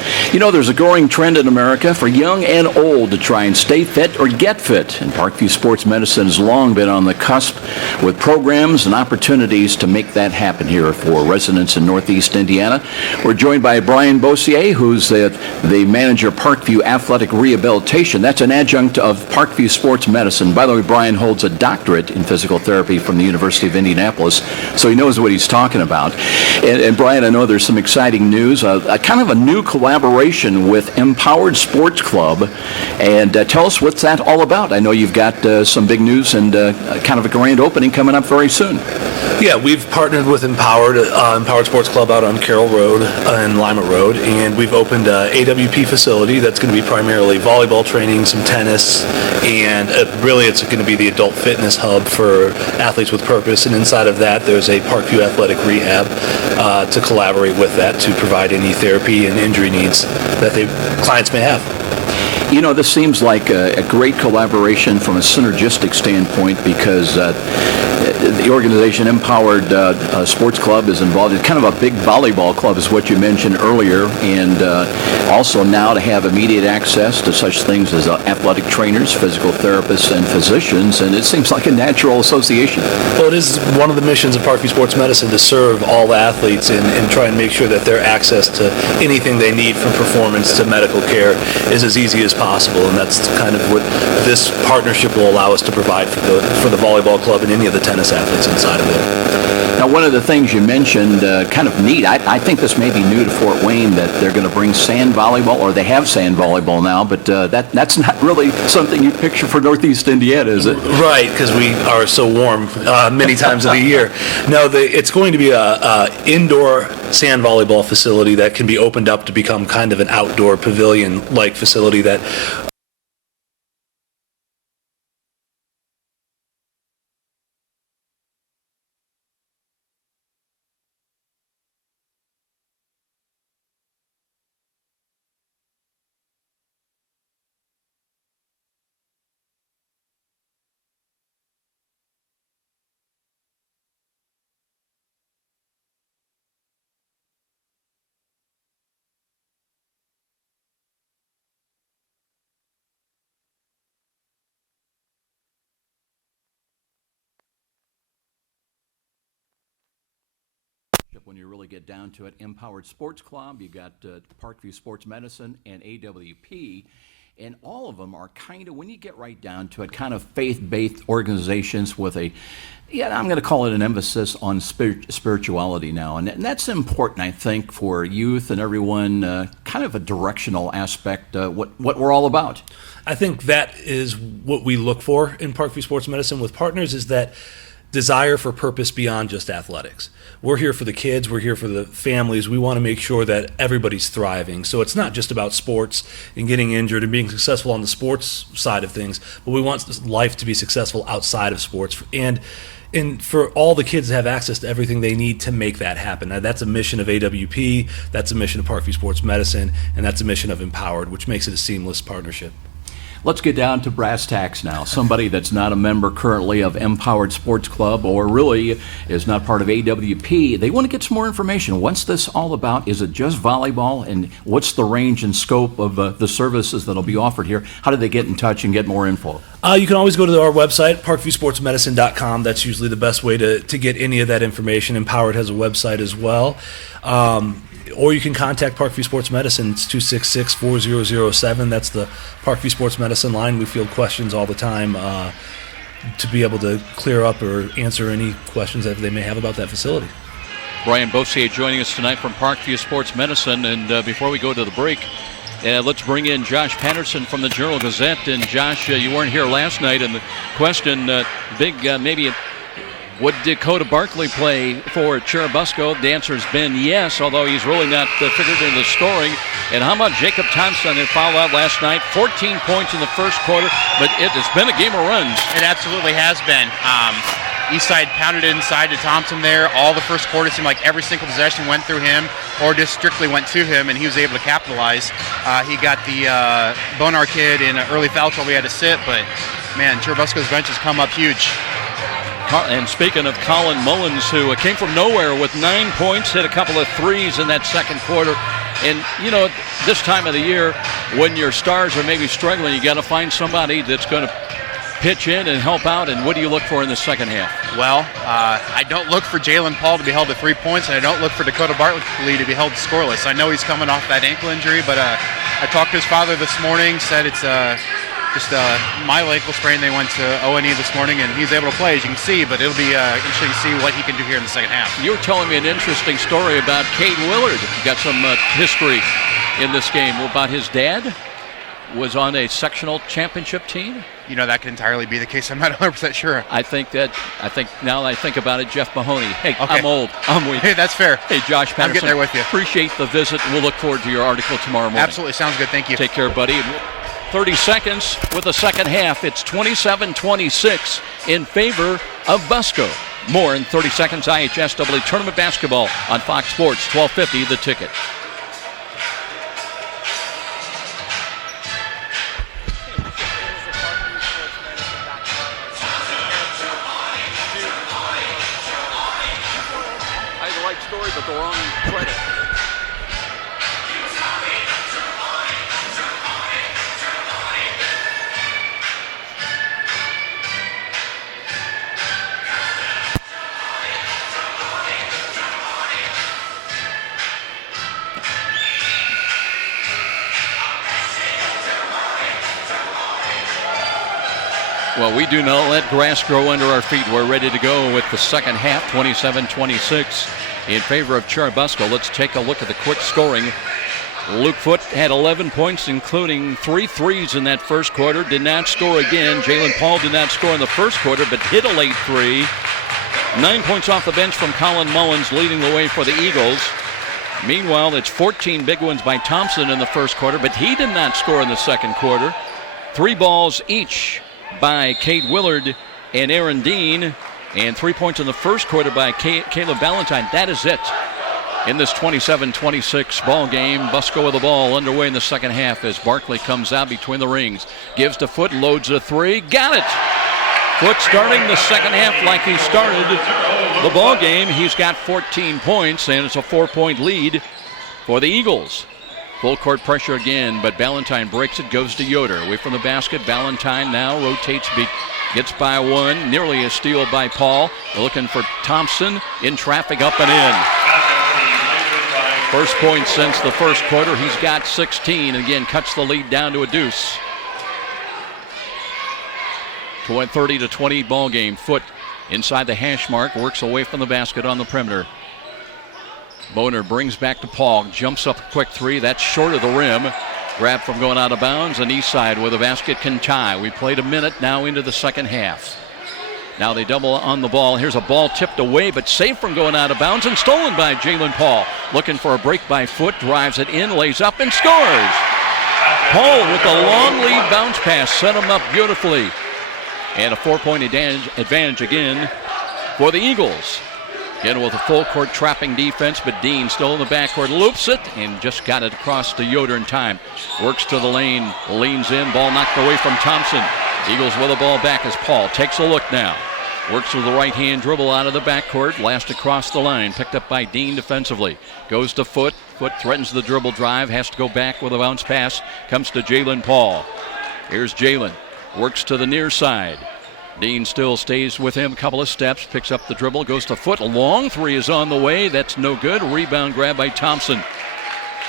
there's a growing trend in America for young and old to try and stay fit or get fit. And Parkview Sports Medicine has long been on the cusp with programs and opportunities to make that happen here for residents in Northeast Indiana. We're joined by Brian Bossier, who's the manager of Parkview Athletic Rehabilitation. That's an adjunct of Parkview Sports Medicine. By the way, Brian holds a doctorate in physical therapy from the University of Indianapolis, so he knows what he's talking about. And Brian, I know there's some exciting news, kind of a new collaboration with Empowered Sports Club. And tell us what's that all about. I know you've got some big news and kind of a grand opening coming up very soon. Yeah, we've partnered with Empowered Sports Club out on Carroll Road and Lima Road, and we've opened a AWP facility that's going to be primarily volleyball training, some tennis, and really it's going to be the adult fitness hub for athletes with purpose. And inside of that, there's a Parkview Athletic Rehab to collaborate with that to provide any therapy and injury needs that clients may have. This seems like a great collaboration from a synergistic standpoint because the organization Empowered Sports Club is involved. It's kind of a big volleyball club is what you mentioned earlier, and also now to have immediate access to such things as athletic trainers, physical therapists, and physicians, and it seems like a natural association. Well, it is one of the missions of Parkview Sports Medicine to serve all athletes and try and make sure that their access to anything they need from performance to medical care is as easy as possible, and that's kind of what this partnership will allow us to provide for the volleyball club and any of the tennis athletes inside of it. Now, one of the things you mentioned, kind of neat, I think this may be new to Fort Wayne, that they're going to bring sand volleyball, or they have sand volleyball now, but that's not really something you picture for Northeast Indiana, is it? Right, because we are so warm many times of the year. No, it's going to be a indoor sand volleyball facility that can be opened up to become kind of an outdoor pavilion-like facility that when you really get down to it. Empowered Sports Club, you got Parkview Sports Medicine, and AWP, and all of them are kind of, when you get right down to it, kind of faith-based organizations with I'm going to call it an emphasis on spirituality now, and that's important, I think, for youth and everyone, kind of a directional aspect, what we're all about. I think that is what we look for in Parkview Sports Medicine with partners, is that desire for purpose beyond just athletics. We're here for the kids, we're here for the families. We want to make sure that everybody's thriving. So it's not just about sports and getting injured and being successful on the sports side of things, but we want life to be successful outside of sports. And for all the kids to have access to everything they need to make that happen. Now, that's a mission of AWP, that's a mission of Parkview Sports Medicine, and that's a mission of Empowered, which makes it a seamless partnership. Let's get down to brass tacks now. Somebody that's not a member currently of Empowered Sports Club, or really is not part of AWP, they want to get some more information. What's this all about? Is it just volleyball? And what's the range and scope of the services that will be offered here? How do they get in touch and get more info? You can always go to our website, parkviewsportsmedicine.com. That's usually the best way to get any of that information. Empowered has a website as well. Or you can contact Parkview Sports Medicine. It's 266-4007. That's the Parkview Sports Medicine line. We field questions all the time to be able to clear up or answer any questions that they may have about that facility. Brian Bossier joining us tonight from Parkview Sports Medicine. And before we go to the break, let's bring in Josh Patterson from the Journal-Gazette. And Josh, you weren't here last night, and the question, maybe would Dakota Barkley play for Cherubusco? The answer has been yes, although he's really not figured into the scoring. And how about Jacob Thompson, who fouled out last night? 14 points in the first quarter, but it's been a game of runs. It absolutely has been. Eastside pounded it inside to Thompson there. All the first quarter seemed like every single possession went through him or just strictly went to him, and he was able to capitalize. He got the Bonar kid in an early foul trouble he had to sit, but, man, Cherubusco's bench has come up huge. And speaking of Colin Mullins, who came from nowhere with 9 points, hit a couple of threes in that second quarter. And, this time of the year, when your stars are maybe struggling, you got to find somebody that's going to pitch in and help out. And what do you look for in the second half? Well, I don't look for Jalen Paul to be held to 3 points, and I don't look for Dakota Bartley to be held scoreless. I know he's coming off that ankle injury, but I talked to his father this morning, said it's just a mild ankle sprain. They went to O&E this morning, and he's able to play, as you can see, but it'll be interesting to see what he can do here in the second half. You were telling me an interesting story about Cade Willard. You got some history in this game about his dad was on a sectional championship team. That could entirely be the case. I'm not 100% sure. I think now that I think about it, Jeff Mahoney. Hey, okay. I'm old. I'm weak. Hey, that's fair. Hey, Josh Patterson. I'm getting there with you. Appreciate the visit. We'll look forward to your article tomorrow morning. Absolutely. Sounds good. Thank you. Take care, buddy. 30 seconds with the second half. It's 27-26 in favor of Busco. More in 30 seconds. IHSAA Tournament Basketball on Fox Sports, 1250 The Ticket. But the wrong credit. Well, we do not let grass grow under our feet. We're ready to go with the second half, 27-26. In favor of Cherabusco. Let's take a look at the quick scoring. Luke Foote had 11 points, including 3 threes in that first quarter. Did not score again. Jalen Paul did not score in the first quarter, but hit a late 3. 9 points off the bench from Colin Mullins, leading the way for the Eagles. Meanwhile, it's 14 big ones by Thompson in the first quarter, but he did not score in the second quarter. 3 balls each by Cade Willard and Aaron Dean. And 3 points in the first quarter by Caleb Ballantyne. That is it in this 27-26 ball game. Busco with the ball underway in the second half as Barkley comes out between the rings. Gives to Foote, loads a 3. Got it! Foote starting the second half like he started the ball game. He's got 14 points, and it's a 4-point lead for the Eagles. Full court pressure again, but Ballantyne breaks it, goes to Yoder. Away from the basket, Ballantyne now rotates, gets by one, nearly a steal by Paul. Looking for Thompson, in traffic, up and in. First point since the first quarter, he's got 16. Again, cuts the lead down to a deuce. 30-20 ball game. Foote inside the hash mark, works away from the basket on the perimeter. Boner brings back to Paul, jumps up a quick 3. That's short of the rim. Grab from going out of bounds, and Eastside with a basket can tie. We played a minute now into the second half. Now they double on the ball. Here's a ball tipped away, but safe from going out of bounds and stolen by Jalen Paul. Looking for a break by Foote, drives it in, lays up, and scores. Paul with a long lead bounce pass, set him up beautifully. And a 4-point advantage again for the Eagles. Again with a full court trapping defense, but Dean still in the backcourt, loops it, and just got it across to Yoder in time. Works to the lane, leans in, ball knocked away from Thompson. Eagles with the ball back as Paul takes a look now. Works with the right hand dribble out of the backcourt, last across the line, picked up by Dean defensively. Goes to Foote. Foote threatens the dribble drive, has to go back with a bounce pass, comes to Jalen Paul. Here's Jalen, works to the near side. Dean still stays with him a couple of steps, picks up the dribble, goes to Foote. A long 3 is on the way. That's no good. Rebound grab by Thompson.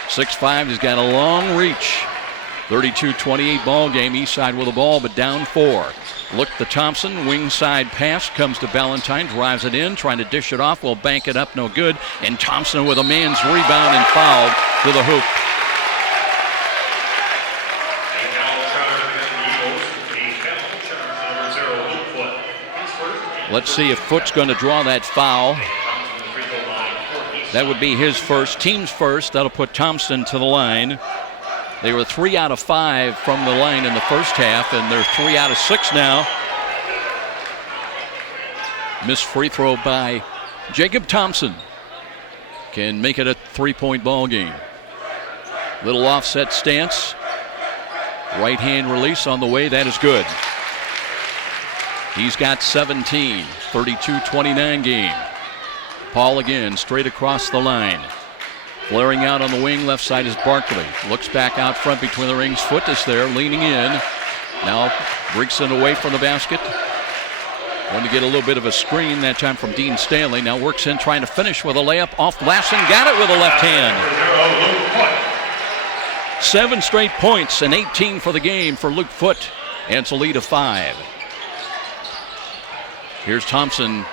6'5", he's got a long reach. 32-28 ball game. Eastside with the ball, but down 4. Look to Thompson. Wing side pass comes to Ballantyne. Drives it in, trying to dish it off. Will bank it up, no good. And Thompson with a man's rebound and foul to the hoop. Let's see if Foote's going to draw that foul. That would be his first, team's first. That'll put Thompson to the line. They were 3 out of 5 from the line in the first half, and they're 3 out of 6 now. Missed free throw by Jacob Thompson. Can make it a 3-point ball game. Little offset stance. Right hand release on the way. That is good. He's got 17, 32-29 game. Paul again, straight across the line. Flaring out on the wing, left side is Barkley. Looks back out front between the rings. Foot is there, leaning in. Now Brigson away from the basket. Wanted to get a little bit of a screen that time from Dean Stanley. Now works in, trying to finish with a layup off glass and got it with a left hand. 7 straight points and 18 for the game for Luke Foote. And it's a lead of 5. Here's Thompson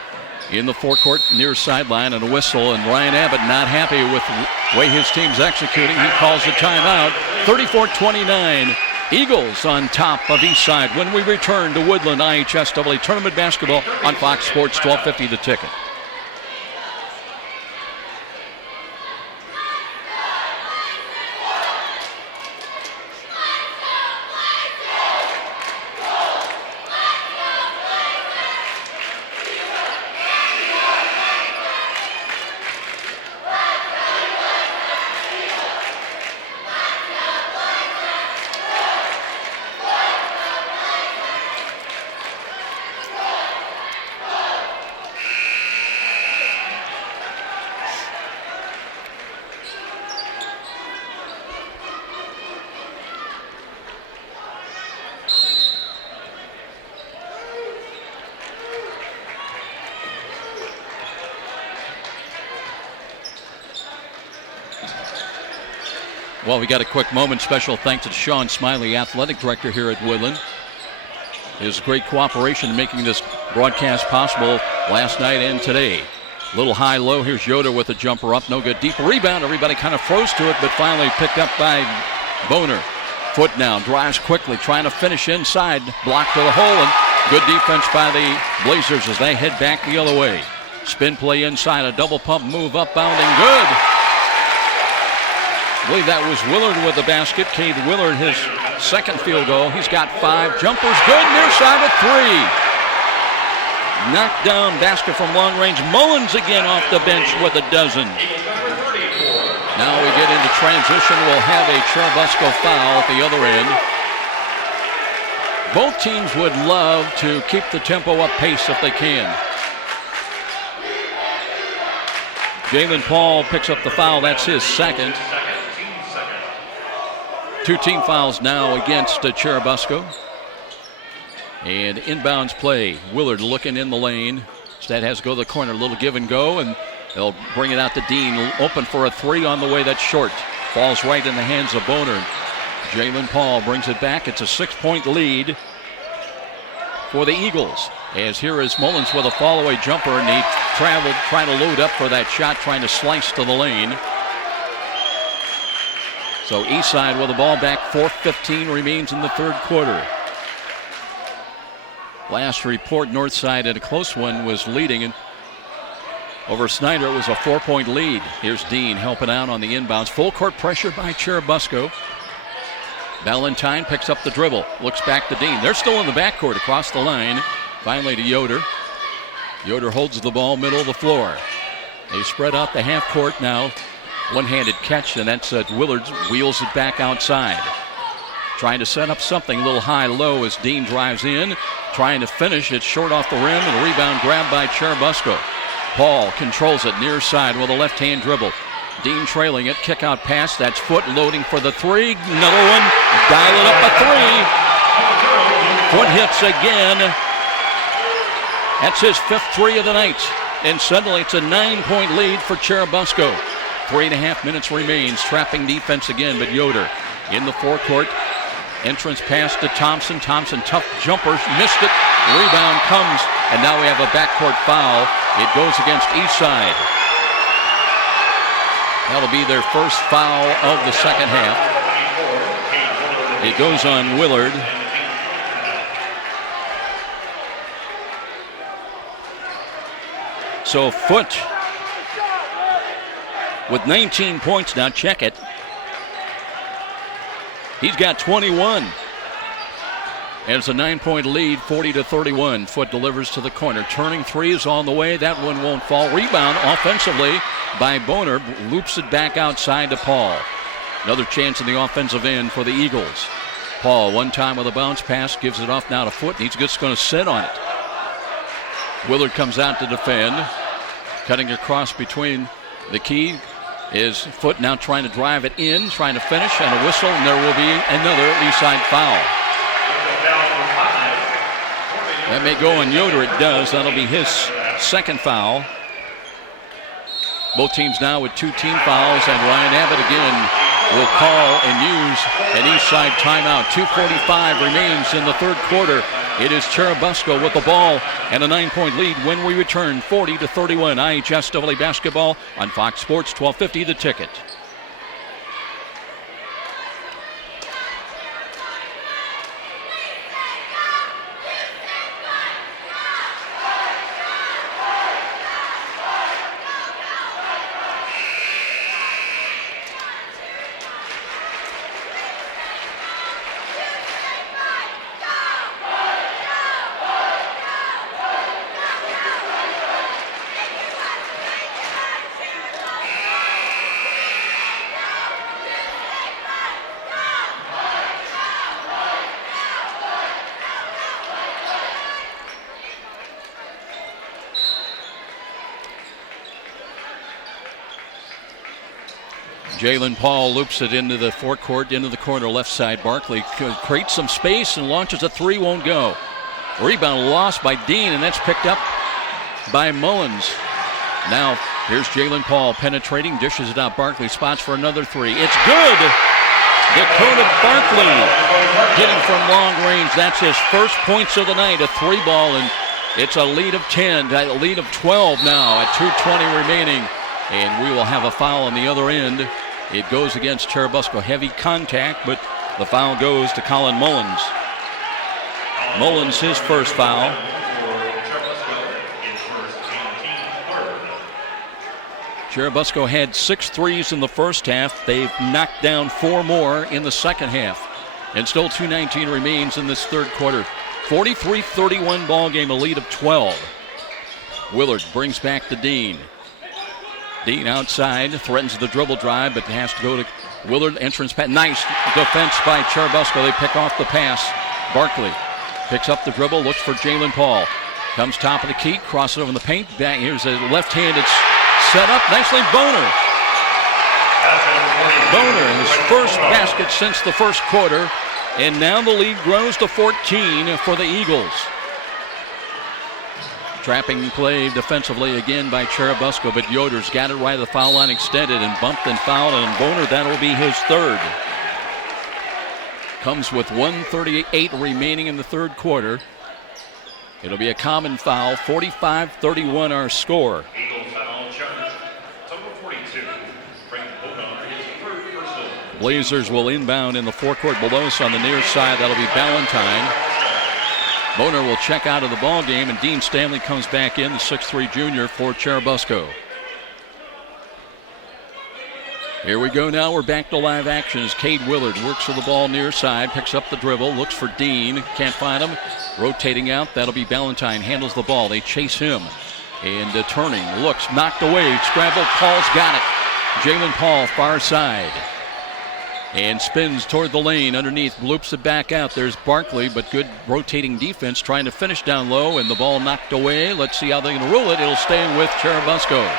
in the forecourt near sideline and a whistle, and Ryan Abbott not happy with the way his team's executing. He calls a timeout. 34-29. Eagles on top of Eastside when we return to Woodland IHSAA Tournament Basketball on Fox Sports 1250 The Ticket. Well, we got a quick moment. Special thanks to Sean Smiley, athletic director here at Woodland. His great cooperation in making this broadcast possible last night and today. Little high-low. Here's Yoder with a jumper up. No good. Deep rebound. Everybody kind of froze to it, but finally picked up by Boner. Foot now. Drives quickly, trying to finish inside. Blocked to the hole, and good defense by the Blazers as they head back the other way. Spin play inside. A double pump move up, bounding. Good. I believe that was Willard with the basket. Cade Willard, his second field goal. He's got 5 jumpers. Good. Near side at 3. Knocked down basket from long range. Mullins again off the bench with a dozen. Now we get into transition. We'll have a Cherabusco foul at the other end. Both teams would love to keep the tempo up pace if they can. Jalen Paul picks up the foul. That's his second. 2 team fouls now against Cherubusco. And inbounds play. Willard looking in the lane. Instead has to go to the corner. A little give and go, and they'll bring it out to Dean. Open for a 3 on the way. That's short. Falls right in the hands of Boner. Jalen Paul brings it back. It's a 6-point lead for the Eagles. As here is Mullins with a fall-away jumper, and he traveled trying to load up for that shot, trying to slice to the lane. So Eastside with the ball back. 4:15 remains in the third quarter. Last report, Northside at a close one was leading, and over Snyder it was a 4-point lead. Here's Dean helping out on the inbounds. Full court pressure by Churubusco. Valentine picks up the dribble, looks back to Dean. They're still in the backcourt across the line. Finally to Yoder. Yoder holds the ball middle of the floor. They spread out the half court now. One-handed catch, and that's Willard wheels it back outside. Trying to set up something a little high-low as Dean drives in. Trying to finish. It's short off the rim, and a rebound grabbed by Cherubusco. Paul controls it near side with a left-hand dribble. Dean trailing it. Kick-out pass. That's Foot loading for the 3. Another one. Dial it up a 3. Foot hits again. That's his 5th 3 of the night. And suddenly it's a 9-point lead for Cherubusco. 3.5 minutes remains. Trapping defense again, but Yoder in the forecourt. Entrance pass to Thompson. Thompson, tough jumper, missed it. Rebound comes, and now we have a backcourt foul. It goes against Eastside. That'll be their first foul of the second half. It goes on Willard. So Foot with 19 points now. Check it. He's got 21. And it's a 9-point lead, 40-31. Foot delivers to the corner. Turning 3 is on the way. That one won't fall. Rebound offensively by Boner. Loops it back outside to Paul. Another chance in the offensive end for the Eagles. Paul, one time with a bounce pass, gives it off now to Foot. He's just going to sit on it. Willard comes out to defend. Cutting across between the key is Foot now trying to drive it in, trying to finish, and a whistle, and there will be another Eastside foul. That may go on Yoder. It does. That'll be his second foul. Both teams now with 2 team fouls, and Ryan Abbott again will call and use an Eastside timeout. 2:45 remains in the third quarter. It is Cherubusco with the ball and a 9-point lead when we return. 40-31 IHSAA basketball on Fox Sports 1250 The Ticket. Jalen Paul loops it into the forecourt, into the corner left side. Barkley creates some space and launches a 3, won't go. Rebound lost by Dean, and that's picked up by Mullins. Now here's Jalen Paul penetrating, dishes it out. Barkley spots for another 3. It's good. Dakota Barkley hitting from long range. That's his first points of the night, a 3-ball, and it's a lead of 10, a lead of 12 now at 2:20 remaining. And we will have a foul on the other end. It goes against Cherubusco. Heavy contact, but the foul goes to Colin Mullins. Mullins, his first foul. Cherubusco had 6 threes in the first half. They've knocked down 4 more in the second half. And still 2:19 remains in this third quarter. 43-31 ball game, a lead of 12. Willard brings back to Dean. Dean outside, threatens the dribble drive, but has to go to Willard. Entrance pass. Nice defense by Cherubusco. They pick off the pass. Barkley picks up the dribble, looks for Jalen Paul. Comes top of the key, crosses over in the paint. Back, here's a left-handed set up. Nicely, Boner. Boner, his first basket since the first quarter. And now the lead grows to 14 for the Eagles. Trapping play defensively again by Cherubusco, but Yoder's got it right at the foul line, extended and bumped and fouled, and Boner, that'll be his third. Comes with 1:38 remaining in the third quarter. It'll be a common foul. 45-31 our score. Blazers will inbound in the forecourt below us on the near side. That'll be Ballantyne. Boner will check out of the ball game, and Dean Stanley comes back in, the 6'3 junior for Cherubusco. Here we go now. We're back to live action as Cade Willard works to the ball near side, picks up the dribble, looks for Dean, can't find him. Rotating out, that'll be Ballantyne, handles the ball. They chase him, and turning, looks, knocked away, scrambled. Paul's got it. Jalen Paul, far side. And spins toward the lane underneath, loops it back out. There's Barkley, but good rotating defense, trying to finish down low, and the ball knocked away. Let's see how they're going to rule it. It'll stay with Cherubusco.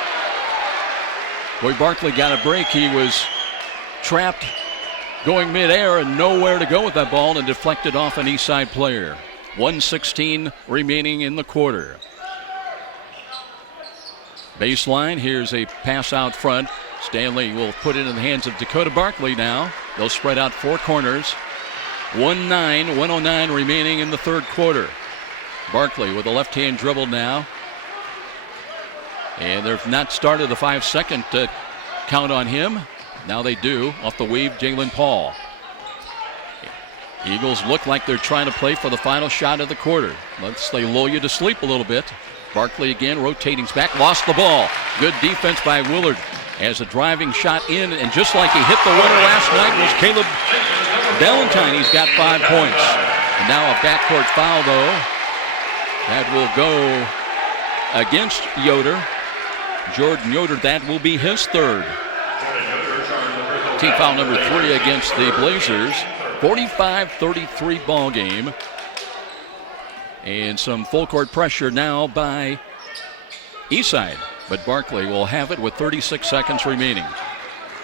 Boy, Barkley got a break. He was trapped going midair and nowhere to go with that ball, and deflected off an Eastside player. 1:16 remaining in the quarter. Baseline, here's a pass out front. Stanley will put it in the hands of Dakota Barkley now. They'll spread out 4 corners. 1:09 remaining in the third quarter. Barkley with a left-hand dribble now. And they've not started the 5-second count on him. Now they do. Off the weave, Jalen Paul. Eagles look like they're trying to play for the final shot of the quarter. They lull you to sleep a little bit. Barkley again rotating back. Lost the ball. Good defense by Willard. As a driving shot in, and just like he hit the winner last night was Caleb Ballantyne. He's got 5 points. And now a backcourt foul, though. That will go against Yoder. Jordan Yoder, that will be his third. Team foul number 3 against the Blazers. 45-33 ball game. And some full court pressure now by Eastside. But Barkley will have it with 36 seconds remaining.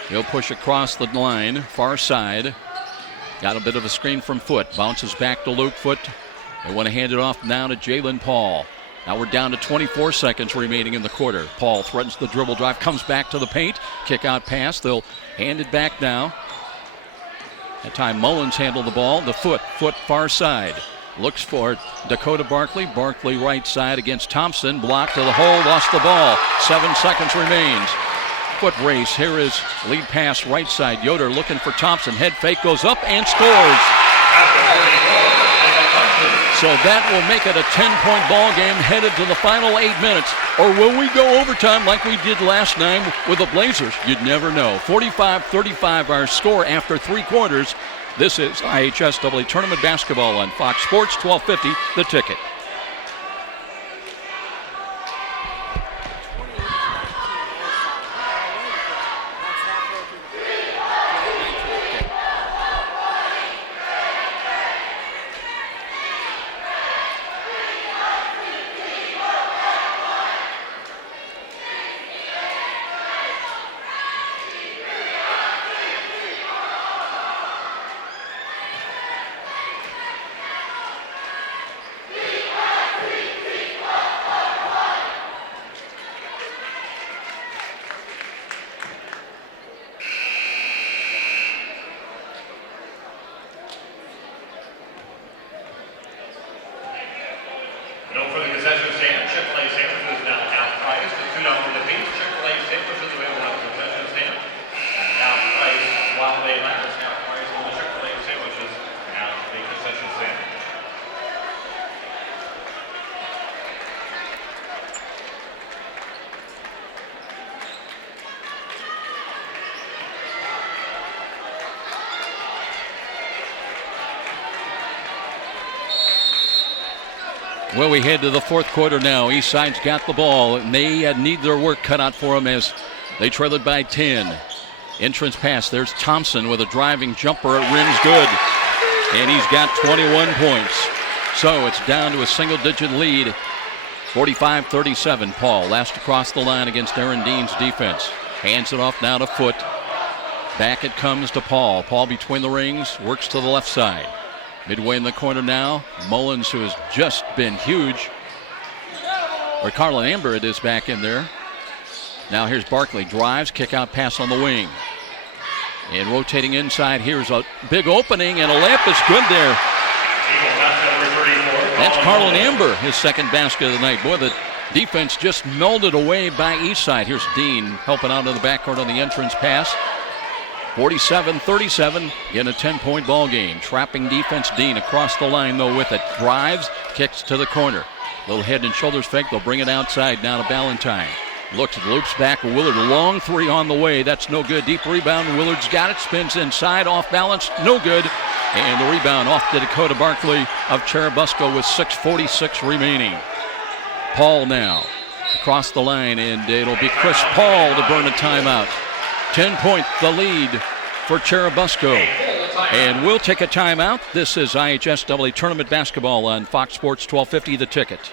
He'll push across the line, far side. Got a bit of a screen from Foot. Bounces back to Luke Foot. They want to hand it off now to Jalen Paul. Now we're down to 24 seconds remaining in the quarter. Paul threatens the dribble drive, comes back to the paint. Kick out pass. They'll hand it back now. That time Mullins handled the ball. The Foot far side. Looks for Dakota Barkley. Barkley right side against Thompson. Blocked to the hole, lost the ball. 7 seconds remains. Foot race. Here is lead pass right side. Yoder looking for Thompson. Head fake goes up and scores. So that will make it a 10-point ball game headed to the final 8 minutes. Or will we go overtime like we did last night with the Blazers? You'd never know. 45-35 our score after 3 quarters. This is IHSAA Tournament Basketball on Fox Sports 1250, The Ticket. No further concession stand. Chick-fil-A sandwiches now half price to $2 a piece. Chick-fil-A sandwiches available at the concession stand. And half price while they last. Half price on the Chick-fil-A sandwiches at the concession stand. Well, we head to the fourth quarter now. Eastside's got the ball, and they need their work cut out for them as they trail it by 10. Entrance pass. There's Thompson with a driving jumper. It rims good, and he's got 21 points. So it's down to a single-digit lead, 45-37. Paul last across the line against Aaron Dean's defense. Hands it off now to Foot. Back it comes to Paul. Paul between the rings, works to the left side. Midway in the corner now, Mullins, who has just been huge. Or Carlin Amber, it is back in there. Now here's Barkley, drives, kick out pass on the wing. And rotating inside, here's a big opening, and a layup is good there. That's Carlin Amber, his second basket of the night. Boy, the defense just melted away by Eastside. Here's Dean helping out in the backcourt on the entrance pass. 47-37 in a 10-point ball game. Trapping defense. Dean across the line, though, with it. Drives, kicks to the corner. Little head and shoulders fake. They'll bring it outside now to Ballantyne. Looks, loops back. Willard, long three on the way. That's no good. Deep rebound. Willard's got it. Spins inside. Off balance. No good. And the rebound off to Dakota Barkley of Cherubusco with 6:46 remaining. Paul now across the line, and it'll be Chris Paul to burn a timeout. 10 points the lead for Cherubusco. And we'll take a timeout. This is IHSAA Tournament Basketball on Fox Sports 1250, The Ticket.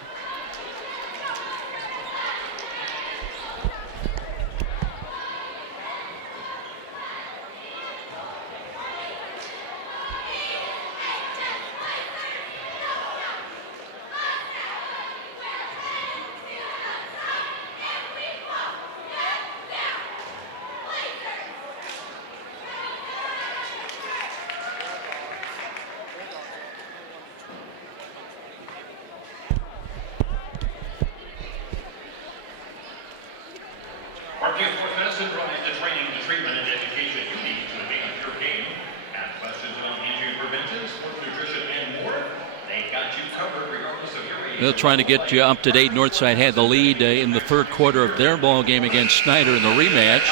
Pregame Sports Medicine provides the training, the treatment, and education you need to advance your game. Have questions about injury prevention, sports nutrition, and more? They got you covered regardless of your age. They're trying to get you up to date. Northside had the lead in the third quarter of their ball game against Snyder in the rematch.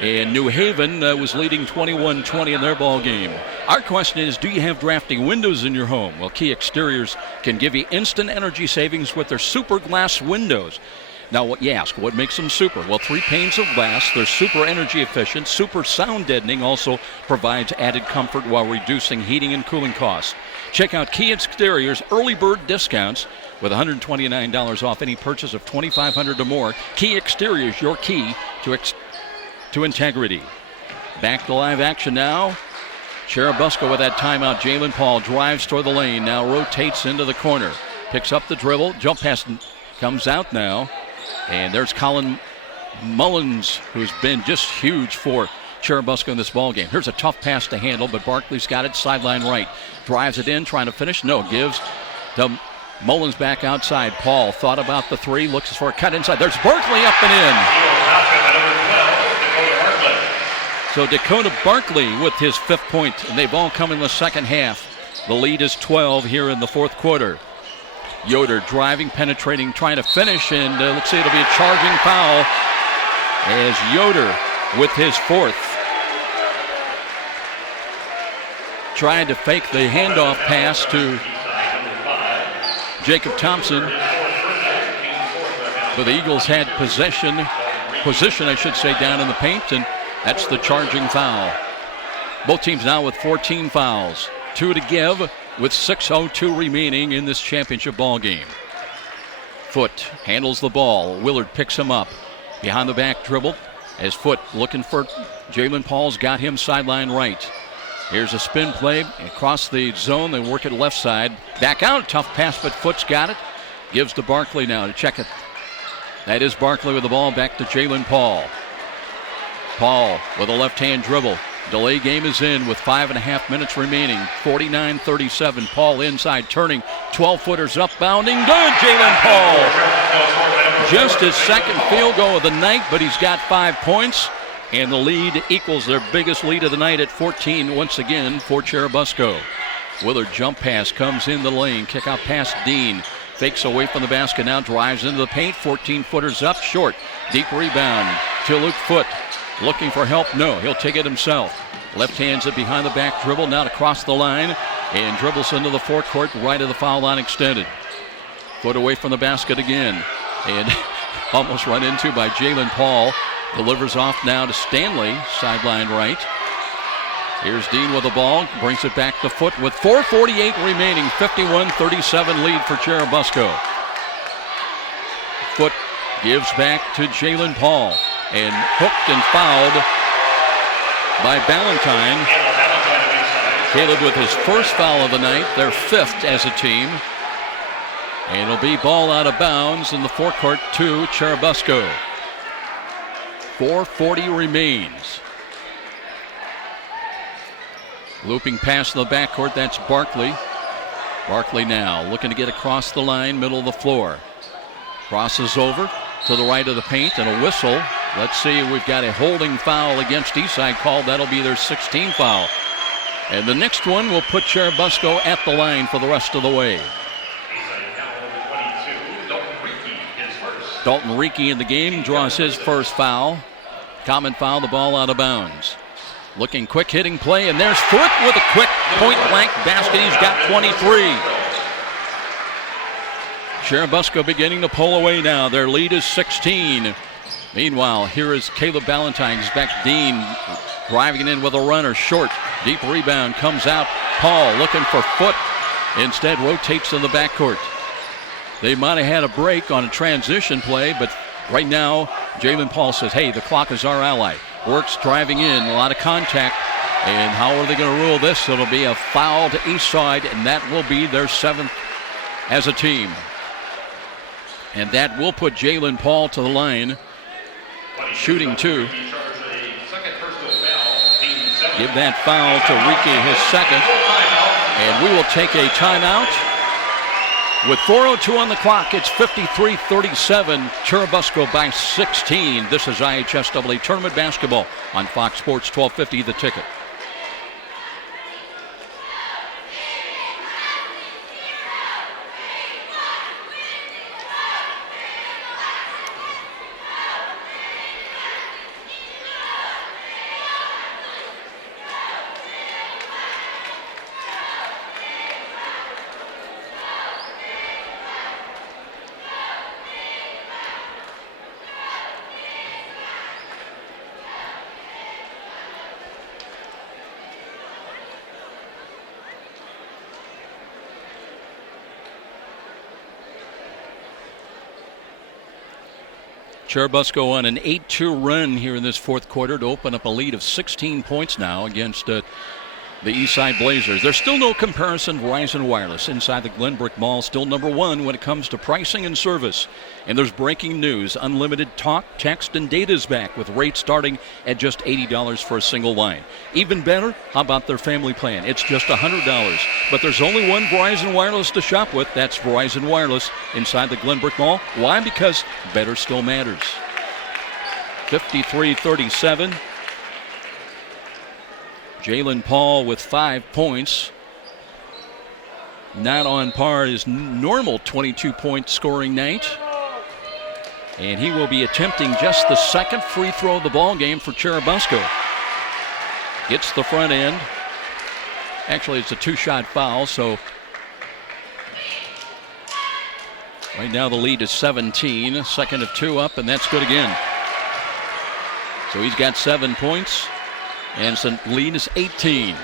And New Haven was leading 21-20 in their ball game. Our question is, do you have drafting windows in your home? Well, Key Exteriors can give you instant energy savings with their super glass windows. Now, what you ask, what makes them super? Well, 3 panes of glass. They're super energy efficient. Super sound deadening also provides added comfort while reducing heating and cooling costs. Check out Key Exteriors early bird discounts with $129 off any purchase of $2,500 or more. Key Exteriors, your key to integrity. Back to live action now. Cherubusco with that timeout. Jalen Paul drives toward the lane. Now rotates into the corner. Picks up the dribble. Jump pass comes out now. And there's Colin Mullins, who's been just huge for Cherubusco in this ball game. Here's a tough pass to handle, but Barkley's got it sideline right. Drives it in, trying to finish. No, gives to Mullins back outside. Paul thought about the 3, looks for a cut inside. There's Barkley up and in. So Dakota Barkley with his 5th point, and they've all come in the second half. The lead is 12 here in the 4th quarter. Yoder driving, penetrating, trying to finish, and let's see, it'll be a charging foul as Yoder with his 4th. Trying to fake the handoff pass to Jacob Thompson. But the Eagles had position, I should say, down in the paint, and that's the charging foul. Both teams now with 14 fouls. 2 to give with 6:02 remaining in this championship ball game. Foot handles the ball. Willard picks him up. Behind the back dribble as Foot looking for Jalen Paul's got him sideline right. Here's a spin play across the zone. They work it left side. Back out. Tough pass, but Foot's got it. Gives to Barkley now to check it. That is Barkley with the ball. Back to Jalen Paul. Paul with a left-hand dribble. Delay game is in with 5.5 minutes remaining. 49-37. Paul inside turning. 12-footers up, bounding. Good, Jalen Paul. Just his 2nd field goal of the night, but he's got 5 points. And the lead equals their biggest lead of the night at 14 once again for Cherubusco. Willard jump pass comes in the lane. Kick out past Dean. Fakes away from the basket now. Drives into the paint. 14-footers up short. Deep rebound to Luke Foot. Looking for help? No, he'll take it himself. Left hands it behind the back dribble, now to cross the line, and dribbles into the forecourt, right of the foul line extended. Foot away from the basket again, and almost run into by Jalen Paul. Delivers off now to Stanley, sideline right. Here's Dean with the ball, brings it back to Foot with 4:48 remaining, 51-37 lead for Cherubusco. Foot gives back to Jalen Paul. And hooked and fouled by Ballantyne. Caleb with his 1st foul of the night, their 5th as a team. And it'll be ball out of bounds in the forecourt to Cherubusco. 4:40 remains. Looping pass in the backcourt, that's Barkley. Barkley now looking to get across the line, middle of the floor. Crosses over to the right of the paint and a whistle. Let's see, we've got a holding foul against Eastside called. That'll be their 16th foul. And the next one will put Cherubusco at the line for the rest of the way. Dalton Reekie in the game draws his 1st foul. Common foul, the ball out of bounds. Looking quick hitting play, and there's Foot with a quick point blank basket. He's got 23. Cherubusco beginning to pull away now. Their lead is 16. Meanwhile, here is Caleb Ballantyne. He's back. Dean driving in with a runner. Short. Deep rebound comes out. Paul looking for Foot. Instead rotates in the backcourt. They might have had a break on a transition play, but right now, Jalen Paul says, hey, the clock is our ally. Works driving in. A lot of contact. And how are they going to rule this? It'll be a foul to Eastside, and that will be their 7th as a team. And that will put Jalen Paul to the line. Shooting 2. Give that foul to Reekie, his 2nd. And we will take a timeout. With 4:02 on the clock, it's 53-37. Cherubusco by 16. This is IHSAA Tournament Basketball on Fox Sports 1250, The Ticket. Cherubusco on an 8-2 run here in this fourth quarter to open up a lead of 16 points now against the Eastside Blazers. There's still no comparison. Verizon Wireless inside the Glenbrook Mall, still number one when it comes to pricing and service. And there's breaking news. Unlimited talk, text, and data is back with rates starting at just $80 for a single line. Even better, how about their family plan? It's just $100. But there's only one Verizon Wireless to shop with. That's Verizon Wireless inside the Glenbrook Mall. Why? Because better still matters. 53-37. Jalen Paul with 5 points. Not on par his normal 22-point scoring night. And he will be attempting just the second free throw of the ball game for Cherubusco. Gets the front end. Actually, it's a two-shot foul, so right now the lead is 17. Second of two up, and that's good again. So he's got 7 points. And the lead is 18.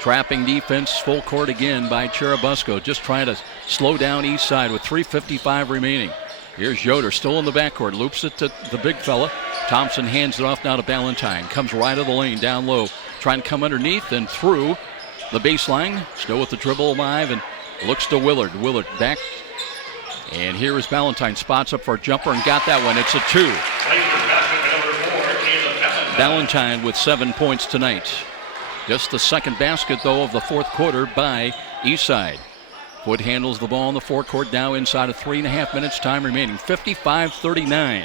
Trapping defense, full court again by Churubusco. Just trying to slow down Eastside with 3:55 remaining. Here's Yoder still in the backcourt. Loops it to the big fella. Thompson hands it off now to Ballantyne. Comes right of the lane, down low. Trying to come underneath and through the baseline. Still with the dribble alive and looks to Willard. Willard back. And here is Ballantyne. Spots up for a jumper and got that one. It's a two. Ballantyne with 7 points tonight. Just the second basket, though, of the fourth quarter by Eastside. Wood handles the ball in the forecourt now inside of 3.5 minutes time remaining. 55-39.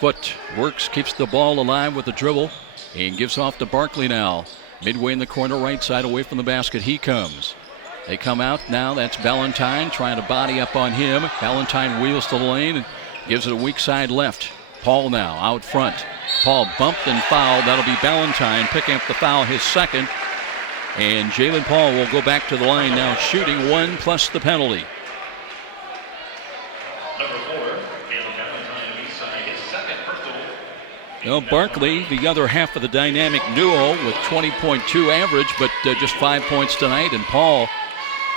Foot works, keeps the ball alive with the dribble, and gives off to Barkley now. Midway in the corner, right side away from the basket. He comes. They come out now. That's Ballantyne trying to body up on him. Ballantyne wheels to the lane and gives it a weak side left. Paul now out front. Paul bumped and fouled. That'll be Ballantyne picking up the foul, his second. And Jalen Paul will go back to the line now, shooting one plus the penalty. Number 4, Caleb Ballantyne, Eastside, his second personal. Well, Barkley, the other half of the dynamic duo with 20.2 average, but just 5 points tonight. And Paul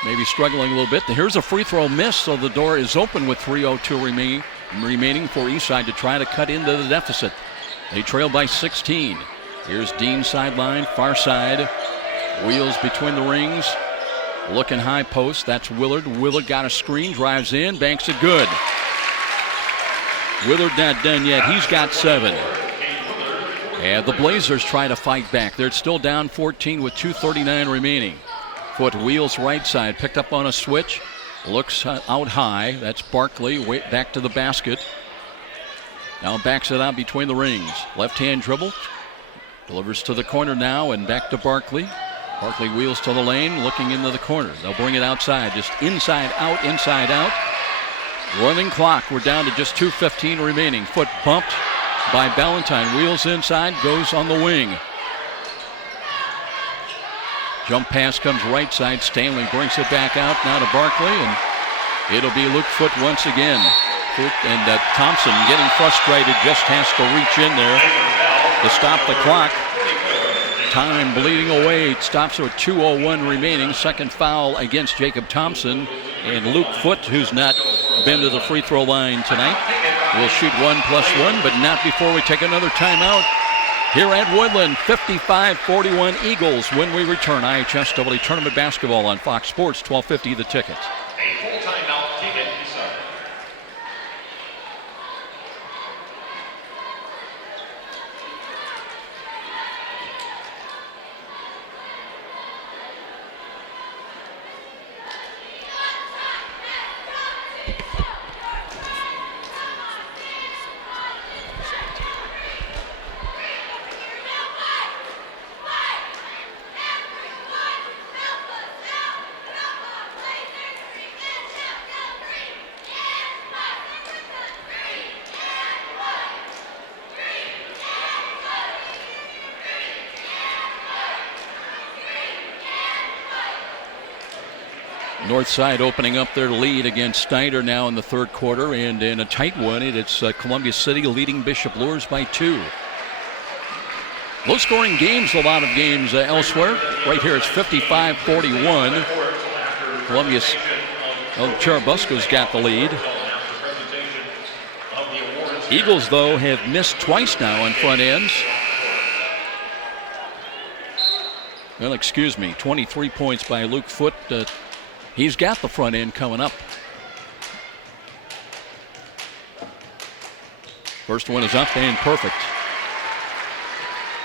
maybe struggling a little bit. Here's a free throw miss, so the door is open with 3:02 remaining for Eastside to try to cut into the deficit. They trail by 16. Here's Dean sideline, far side. Wheels between the rings. Looking high post. That's Willard. Willard got a screen, drives in, banks it good. Willard not done yet. He's got 7. And the Blazers try to fight back. They're still down 14 with 2:39 remaining. Foot wheels right side. Picked up on a switch. Looks out high. That's Barkley. Back to the basket. Now backs it out between the rings. Left-hand dribble. Delivers to the corner now and back to Barkley. Barkley wheels to the lane, looking into the corner. They'll bring it outside. Just inside out, inside out. Running clock. We're down to just 2:15 remaining. Foot bumped by Ballantyne. Wheels inside, goes on the wing. Jump pass comes right side. Stanley brings it back out now to Barkley, and it'll be Luke Foot once again. And Thompson getting frustrated, just has to reach in there to stop the clock. Time bleeding away. It stops with 2:01 remaining. Second foul against Jacob Thompson. And Luke Foot, who's not been to the free throw line tonight, will shoot 1+1, but not before we take another timeout. Here at Woodland, 55-41 Eagles when we return. IHSAA Tournament Basketball on Fox Sports, 1250 The Ticket. A full timeout ticket, Eastside. Northside opening up their lead against Snyder now in the third quarter, and in a tight one, it's Columbia City leading Bishop Luers by 2. Low-scoring games, a lot of games elsewhere. Right here, it's 55-41. Cherubusco's got the lead. Eagles, though, have missed twice now on front ends. Well, excuse me, 23 points by Luke Foote. He's got the front end coming up. First one is up and perfect.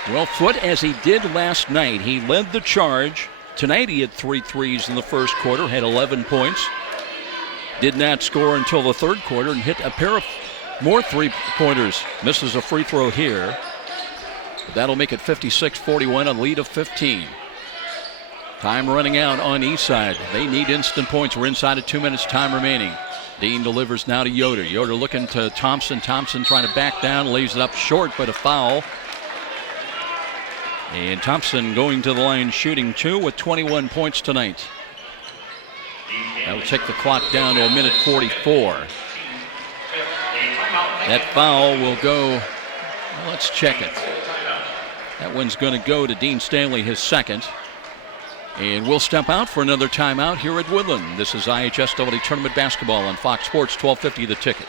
Well, Foote, as he did last night, he led the charge. Tonight he had 3 threes in the first quarter, had 11 points. Did not score until the third quarter and hit a pair of more three-pointers. Misses a free throw here. But that'll make it 56-41, a lead of 15. Time running out on Eastside. They need instant points. We're inside of 2 minutes, time remaining. Dean delivers now to Yoder. Yoder looking to Thompson. Thompson trying to back down, lays it up short, but a foul. And Thompson going to the line shooting 2 with 21 points tonight. That'll take the clock down to 1:44. That foul will go, well, let's check it. That one's going to go to Dean Stanley, his second. And we'll step out for another timeout here at Woodland. This is IHSAA Tournament Basketball on Fox Sports 1250 The Ticket.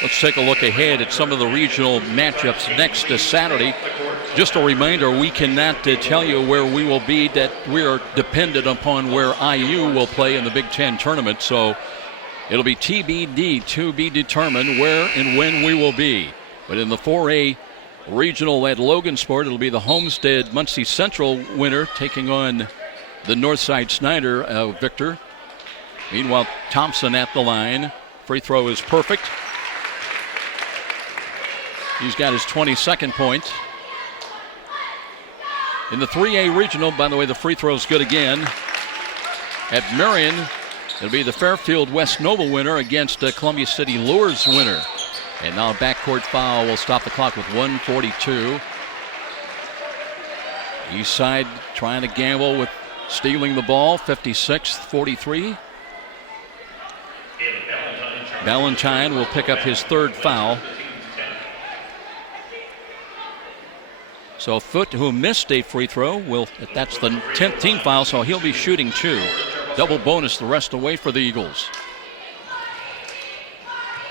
Let's take a look ahead at some of the regional matchups next Saturday. Just a reminder, we cannot tell you where we will be, that we are dependent upon where IU will play in the Big Ten tournament. So it'll be TBD, to be determined where and when we will be. But in the 4A regional at Logansport, it'll be the Homestead Muncie Central winner taking on the Northside Snyder victor. Meanwhile, Thompson at the line. Free throw is perfect. He's got his 22nd point. In the 3A regional, by the way, the free throw is good again. At Marion, it'll be the Fairfield West Noble winner against Columbia City Lures winner. And now a backcourt foul will stop the clock with 1:42. Eastside trying to gamble with stealing the ball, 56-43. Valentine will pick up his third foul. So Foote, who missed a free throw, that's the 10th team foul, so he'll be shooting 2. Double bonus the rest away for the Eagles.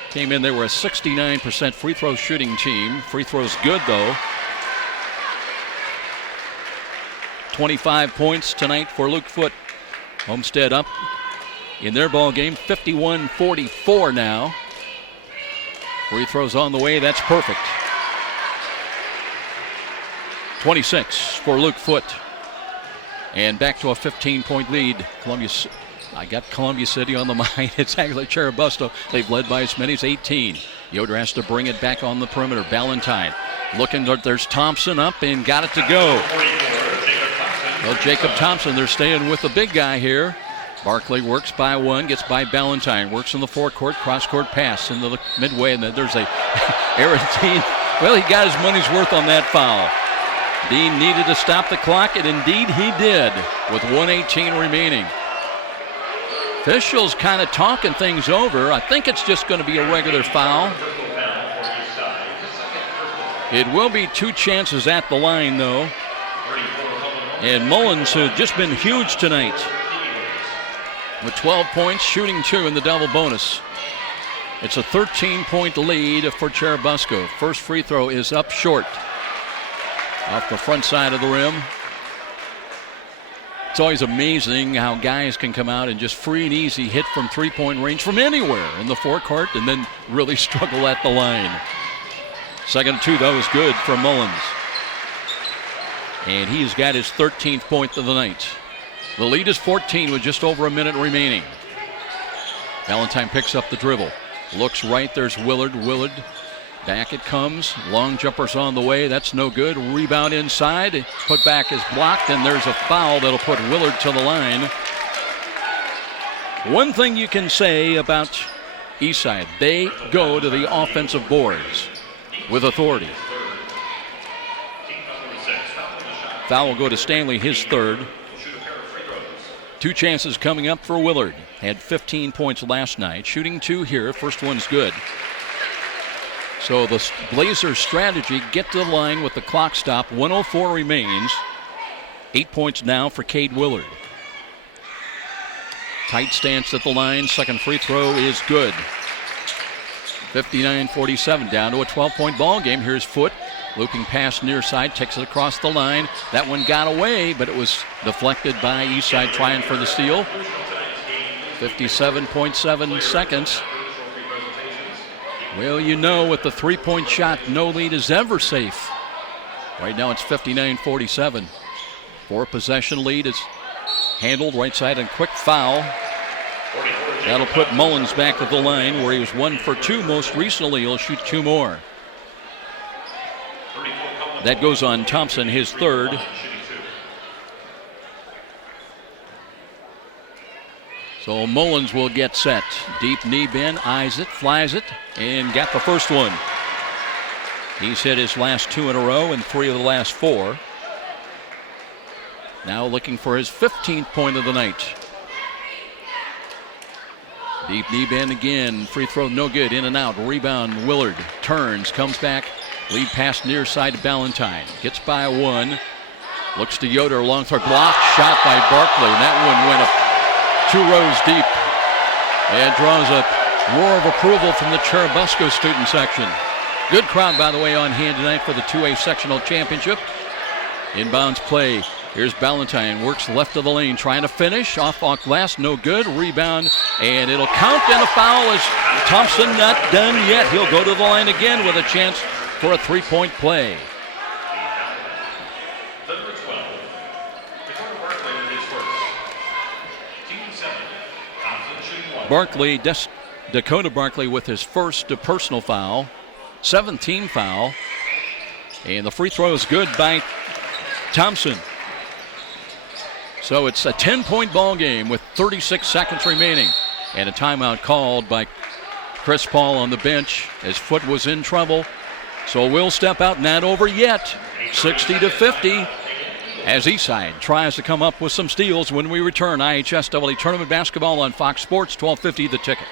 Came in, they were a 69% free throw shooting team. Free throws good, though. 25 points tonight for Luke Foote. Homestead up in their ball game, 51-44 now. Free throws on the way, that's perfect. 26 for Luke Foote. And back to a 15-point lead. I got Columbia City on the mind. It's actually Cherubusco. They've led by as many as 18. Yoder has to bring it back on the perimeter. Valentine looking, there's Thompson up and got it to go. Well, Jacob Thompson, they're staying with the big guy here. Barkley works by one, gets by Valentine, works in the forecourt, cross-court pass into the midway, and then there's Aaron Dean. Well, he got his money's worth on that foul. Dean needed to stop the clock, and indeed he did, with 1:18 remaining. Officials kind of talking things over. I think it's just going to be a regular foul. It will be 2 chances at the line, though. And Mullins, who's just been huge tonight, with 12 points, shooting 2 in the double bonus. It's a 13-point lead for Cherubusco. First free throw is up short, off the front side of the rim. It's always amazing how guys can come out and just free and easy hit from three-point range from anywhere in the forecourt and then really struggle at the line. Second and 2, that was good for Mullins. And he's got his 13th point of the night. The lead is 14 with just over a minute remaining. Valentine picks up the dribble. Looks right, there's Willard. Willard Back it comes. Long jumper's on the way. That's no good. Rebound inside. Put back is blocked, and there's a foul that'll put Willard to the line. One thing you can say about Eastside, they go to the offensive boards with authority. Foul will go to Stanley, his third. 2 chances coming up for Willard. Had 15 points last night. Shooting 2 here. First one's good. So the Blazers' strategy, get to the line with the clock stop. 1:04 remains. 8 points now for Cade Willard. Tight stance at the line. Second free throw is good. 59-47, down to a 12-point ball game. Here's Foote. Looping pass near side, takes it across the line. That one got away, but it was deflected by Eastside trying for the steal. 57.7 seconds. Well, you know, with the 3-point shot, no lead is ever safe. Right now it's 59-47. 4-possession lead is handled right side and quick foul. That'll put Mullins back at the line where he was 1 for 2 most recently. He'll shoot 2 more. That goes on Thompson, his third. So Mullins will get set. Deep knee bend, eyes it, flies it, and got the first one. He's hit his last 2 in a row and 3 of the last 4. Now looking for his 15th point of the night. Deep knee bend again. Free throw no good. In and out. Rebound. Willard turns. Comes back. Lead pass near side to Ballantyne. Gets by 1. Looks to Yoder. Long throw. Blocked. Shot by Barkley. And that one went up 2 rows deep. And draws a roar of approval from the Cherubusco student section. Good crowd, by the way, on hand tonight for the 2A sectional championship. Inbounds play. Here's Ballantyne, works left of the lane, trying to finish. Off glass, no good. Rebound, and it'll count, and a foul is Thompson not done yet. He'll go to the line again with a chance for a 3-point play. Number 12, Dakota Barkley with his first. Team 7, Thompson shooting 1. Dakota Barkley with his first personal foul. 7th team foul. And the free throw is good by Thompson. So it's a 10-point ball game with 36 seconds remaining. And a timeout called by Chris Paul on the bench as Foote was in trouble. So we'll step out, not over yet. 60-50 as Eastside tries to come up with some steals when we return. IHSAA Tournament Basketball on Fox Sports, 12:50 the ticket.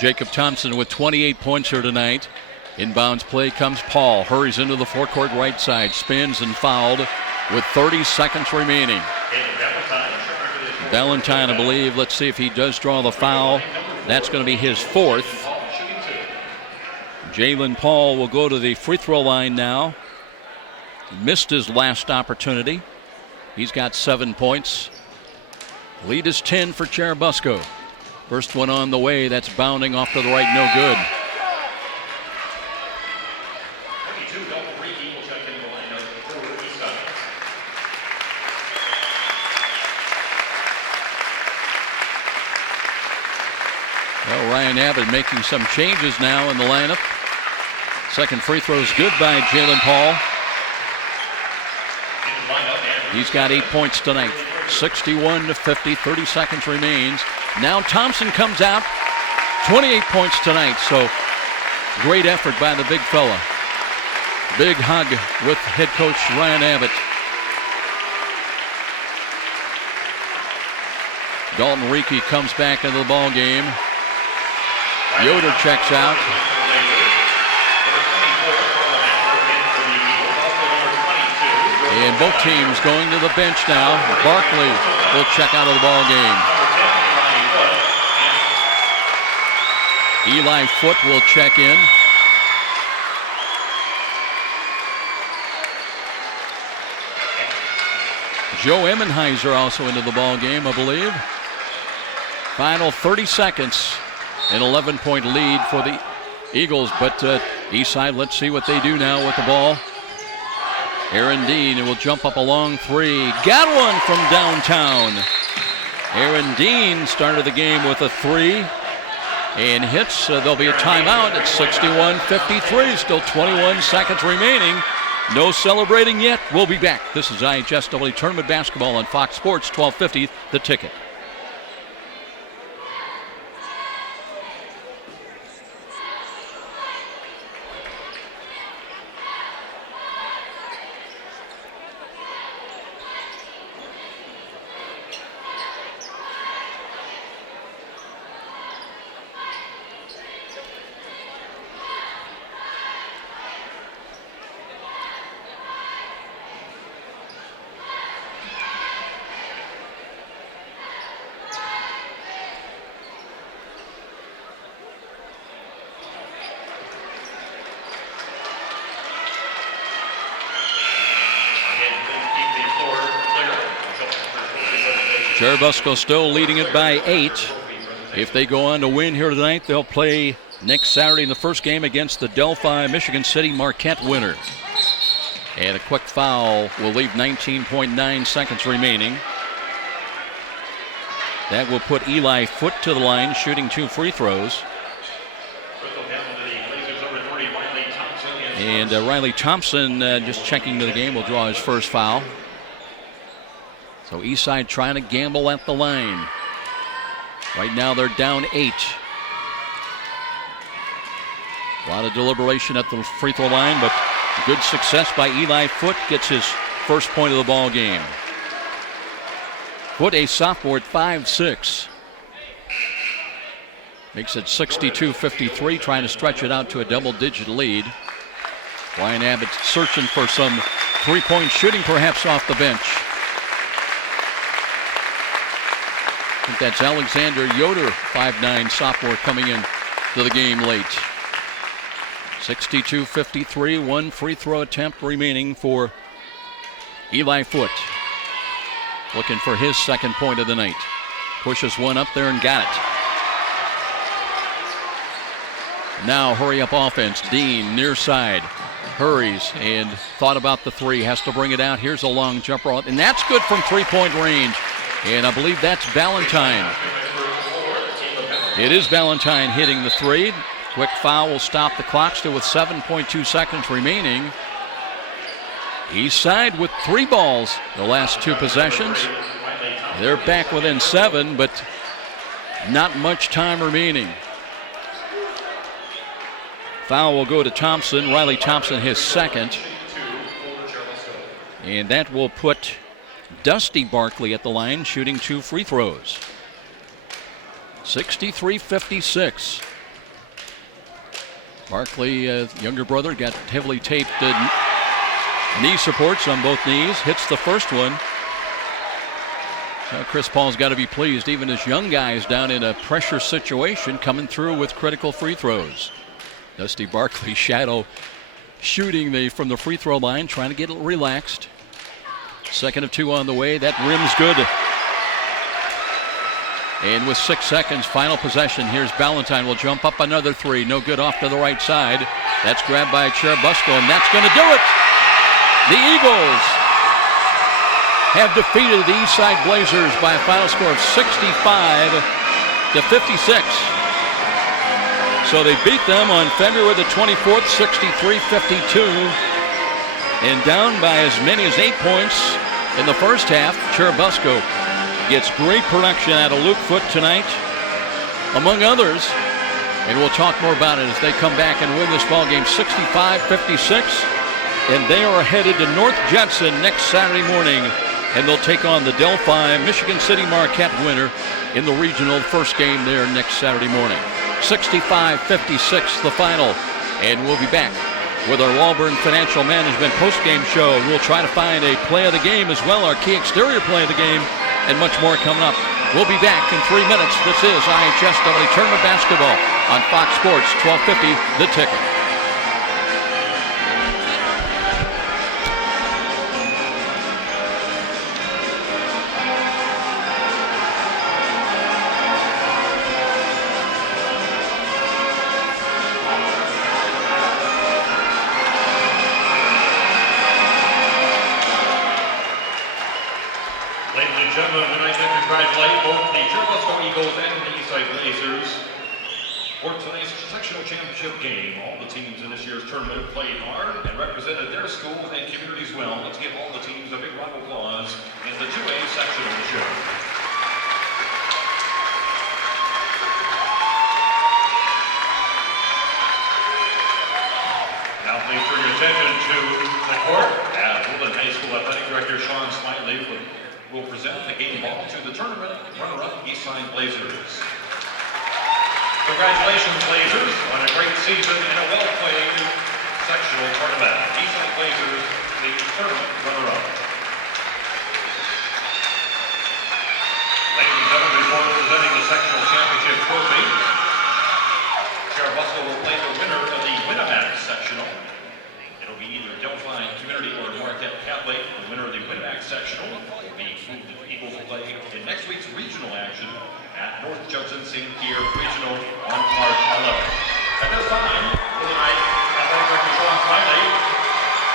Jacob Thompson with 28 points here tonight. Inbounds play comes Paul. Hurries into the forecourt right side. Spins and fouled with 30 seconds remaining. Ballantyne, I believe. Let's see if he does draw the foul. That's going to be his 4th. Jalen Paul will go to the free throw line now. Missed his last opportunity. He's got 7 points. Lead is 10 for Cherabusco. First one on the way. That's bounding off to the right. No good. Well, Ryan Abbott making some changes now in the lineup. Second free throw is good by Jalen Paul. He's got 8 points tonight. 61-50, 30 seconds remains. Now Thompson comes out, 28 points tonight, so great effort by the big fella. Big hug with head coach Ryan Abbott. Dalton Reiki comes back into the ball game. Yoder checks out. And both teams going to the bench now. Barkley will check out of the ball game. Eli Foote will check in. Joe Emmenheiser also into the ball game, I believe. Final 30 seconds. An 11-point lead for the Eagles, but Eastside, let's see what they do now with the ball. Aaron Dean will jump up a long three. Got one from downtown. Aaron Dean started the game with a three and hits. There'll be a timeout at 61-53. Still 21 seconds remaining. No celebrating yet. We'll be back. This is IHSAA Tournament Basketball on Fox Sports 1250, The Ticket. Cherabusco still leading it by 8. If they go on to win here tonight, they'll play next Saturday in the first game against the Delphi Michigan City Marquette winner. And a quick foul will leave 19.9 seconds remaining. That will put Eli Foote to the line, shooting 2 free throws. And Riley Thompson, just checking to the game, will draw his first foul. So Eastside trying to gamble at the line. Right now they're down 8. A lot of deliberation at the free throw line, but good success by Eli Foote. Gets his first point of the ball game. Foote, a sophomore at 5'6". Makes it 62-53, trying to stretch it out to a double-digit lead. Ryan Abbott searching for some three-point shooting, perhaps off the bench. I think that's Alexander Yoder, 5'9", sophomore, coming in to the game late. 62-53, 1 free throw attempt remaining for Eli Foote. Looking for his second point of the night. Pushes one up there and got it. Now hurry up offense. Dean near side. Hurries and thought about the three. Has to bring it out. Here's a long jumper. And that's good from three-point range. And I believe that's Ballantyne. It is Ballantyne hitting the three. Quick foul will stop the clock, still with 7.2 seconds remaining. Eastside with 3 balls the last 2 possessions. They're back within 7, but not much time remaining. Foul will go to Thompson. Riley Thompson, his second. And that will put Dusty Barkley at the line, shooting 2 free throws. 63-56. Barkley, younger brother, got heavily taped knee supports on both knees. Hits the first one. Now Chris Paul's got to be pleased. Even his young guys down in a pressure situation coming through with critical free throws. Dusty Barkley shadow shooting from the free throw line, trying to get it relaxed. Second of 2 on the way. That rim's good. And with 6 seconds, final possession. Here's Ballantyne. Will jump up another 3. No good, off to the right side. That's grabbed by Cherubusco, and that's going to do it. The Eagles have defeated the Eastside Blazers by a final score of 65-56. So they beat them on February the 24th, 63-52. And down by as many as 8 points in the first half. Cherubusco gets great production out of Luke Foote tonight, among others. And we'll talk more about it as they come back and win this ball game 65-56. And they are headed to North Judson next Saturday morning. And they'll take on the Delphi Michigan City Marquette winner in the regional first game there next Saturday morning. 65-56 the final. And we'll be back with our Walburn Financial Management postgame show. We'll try to find a play of the game as well, our key exterior play of the game, and much more coming up. We'll be back in 3 minutes. This is IHSAA Tournament Basketball on Fox Sports 1250, The Ticket. Gentlemen, I'd like to congratulate both the Churubusco Eagles and the Eastside Blazers for tonight's sectional championship game. All the teams in this year's tournament played hard and represented their schools and communities well. Let's give all the teams a big round of applause in the 2A section of the show. Now please turn your attention to the court as Woodland High School Athletic Director Sean Smiley will present the game ball to the tournament runner-up Eastside Blazers. Congratulations, Blazers, on a great season and a well-played sectional tournament. Eastside Blazers, the tournament runner-up. Ladies and gentlemen, before presenting the sectional championship trophy, Cherabusco will play the winner of the Winamax sectional. It'll be either Delphi Community or Marquette Catholic. The winner of the Winamax sectional will be the Eagles will play in next week's regional action at North Judson St. Pierre Regional on March 11th. At this time, Woodland High Athletic Director Sean Smiley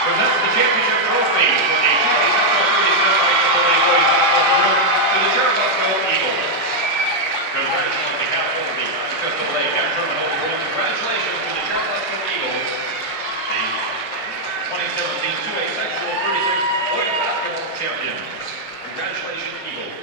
presents the championship trophy for the 2A Boys Basketball Tournament to the Cherubusco Eagles. Congratulations on behalf of the IHSAA and Tournament Holders. Congratulations to the Cherubusco Eagles, the 2017 2A Sectional 36 Boys Basketball Champions. Congratulations, Eagles.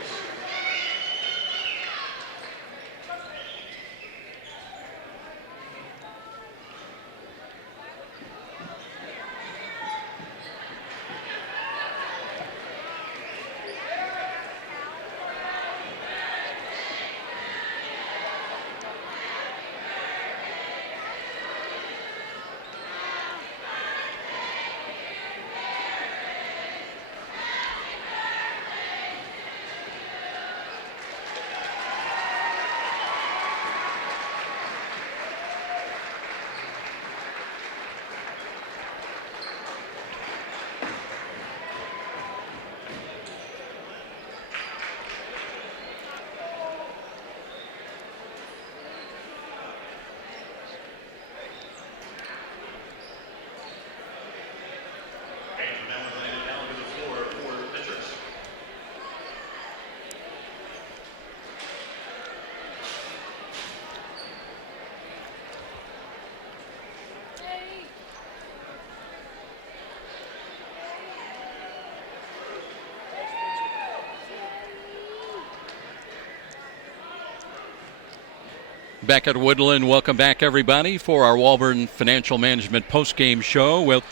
Back at Woodland, welcome back everybody for our Walburn Financial Management postgame show. We'll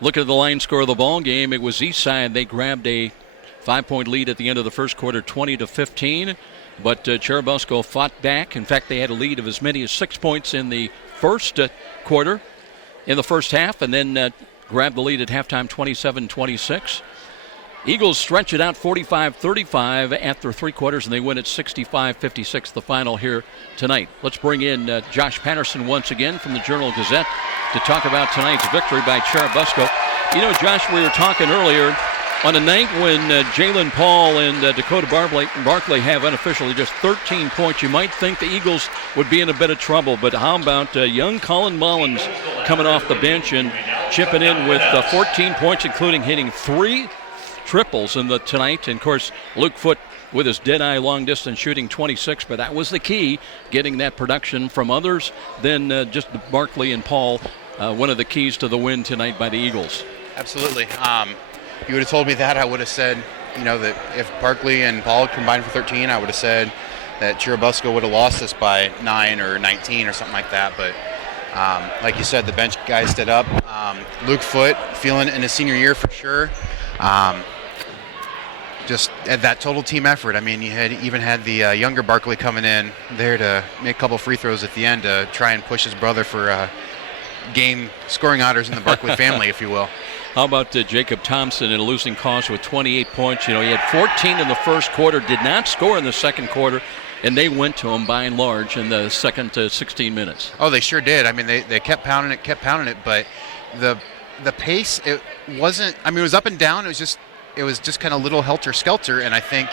look at the line score of the ball game. It was Eastside. They grabbed a 5-point lead at the end of the first quarter, 20-15. But Cherubusco fought back. In fact, they had a lead of as many as 6 points in the first quarter, in the first half, and then grabbed the lead at halftime, 27-26. Eagles stretch it out 45-35 after 3 quarters, and they win at 65-56, the final here tonight. Let's bring in Josh Patterson once again from the Journal-Gazette to talk about tonight's victory by Cherubusco. You know, Josh, we were talking earlier, on a night when Jalen Paul and Dakota Barkley have unofficially just 13 points, you might think the Eagles would be in a bit of trouble. But how about young Colin Mullins coming off the bench and chipping in with 14 points, including hitting 3 triples in the tonight. And of course, Luke Foote with his dead-eye long-distance shooting 26, but that was the key, getting that production from others than just Barkley and Paul, one of the keys to the win tonight by the Eagles. Absolutely. You would have told me that, I would have said, you know, that if Barkley and Paul combined for 13, I would have said that Churubusco would have lost this by 9 or 19 or something like that. But like you said, the bench guys stood up. Luke Foote feeling in his senior year for sure. Just at that total team effort. I mean, you even had the younger Barkley coming in there to make a couple free throws at the end to try and push his brother for game scoring honors in the Barkley family, if you will. How about Jacob Thompson in a losing cause with 28 points? You know, he had 14 in the first quarter, did not score in the second quarter, and they went to him by and large in the second 16 minutes. Oh, they sure did. I mean, they kept pounding it, but the pace, it wasn't, I mean, it was up and down. It was just kind of little helter-skelter, and I think,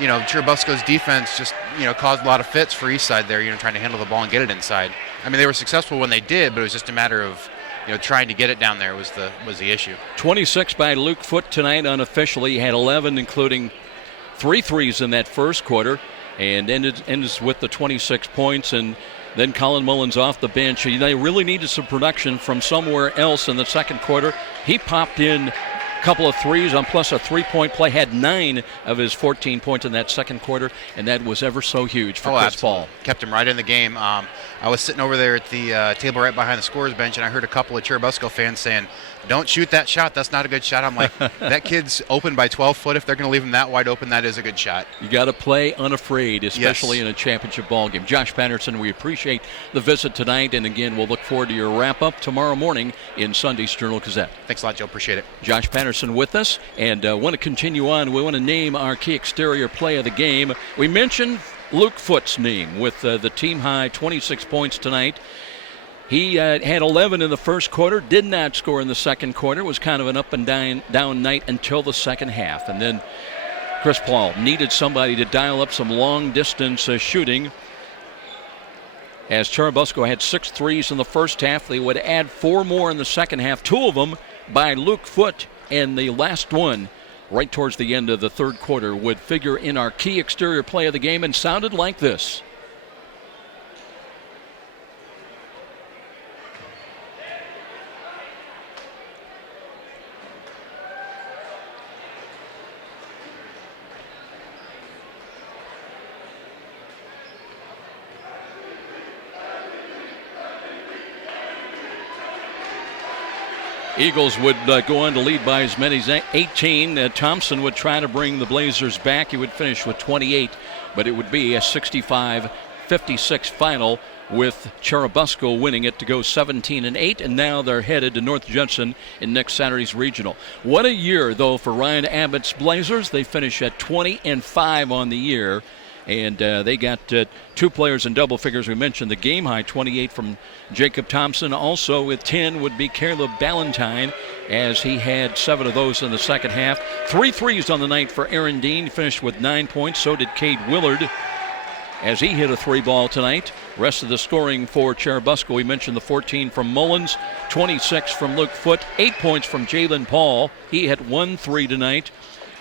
you know, Cherubusco's defense just, you know, caused a lot of fits for Eastside there, you know, trying to handle the ball and get it inside. I mean, they were successful when they did, but it was just a matter of, you know, trying to get it down there was the issue. 26 by Luke Foote tonight unofficially. He had 11, including 3 threes in that first quarter, and ends with the 26 points. And then Colin Mullins off the bench. They really needed some production from somewhere else in the second quarter. He popped in a couple of threes on plus a 3-point play, had 9 of his 14 points in that second quarter, and that was ever so huge for Chris Paul. Kept him right in the game. I was sitting over there at the table right behind the scorer's bench, and I heard a couple of Cherubusco fans saying, "Don't shoot that shot. That's not a good shot." I'm like, that kid's open by 12 foot. If they're going to leave him that wide open, that is a good shot. You got to play unafraid, especially Yes. in a championship ball game. Josh Patterson, we appreciate the visit tonight, and again, we'll look forward to your wrap-up tomorrow morning in Sunday's Journal-Gazette. Thanks a lot, Joe. Appreciate it. Josh Patterson with us, and want to continue on. We want to name our key exterior play of the game. We mentioned Luke Foote's name with the team-high 26 points tonight. He had 11 in the first quarter, did not score in the second quarter. It was kind of an up and down night until the second half. And then Chris Paul needed somebody to dial up some long-distance shooting. As Cherubusco had 6 threes in the first half, they would add 4 more in the second half, 2 of them by Luke Foote, and the last one right towards the end of the third quarter would figure in our key exterior play of the game and sounded like this. Eagles would go on to lead by as many as 18. Thompson would try to bring the Blazers back. He would finish with 28, but it would be a 65-56 final with Churubusco winning it to go 17-8, and now they're headed to North Judson in next Saturday's regional. What a year, though, for Ryan Abbott's Blazers. They finish at 20-5 on the year. And they got 2 players in double figures. We mentioned the game high 28 from Jacob Thompson. Also with 10 would be Caleb Ballantyne, as he had 7 of those in the second half. 3 threes on the night for Aaron Dean. Finished with 9 points. So did Cade Willard, as he hit a 3-ball tonight. Rest of the scoring for Cherubusco. We mentioned the 14 from Mullins, 26 from Luke Foote, 8 points from Jalen Paul. He hit 1 3 tonight.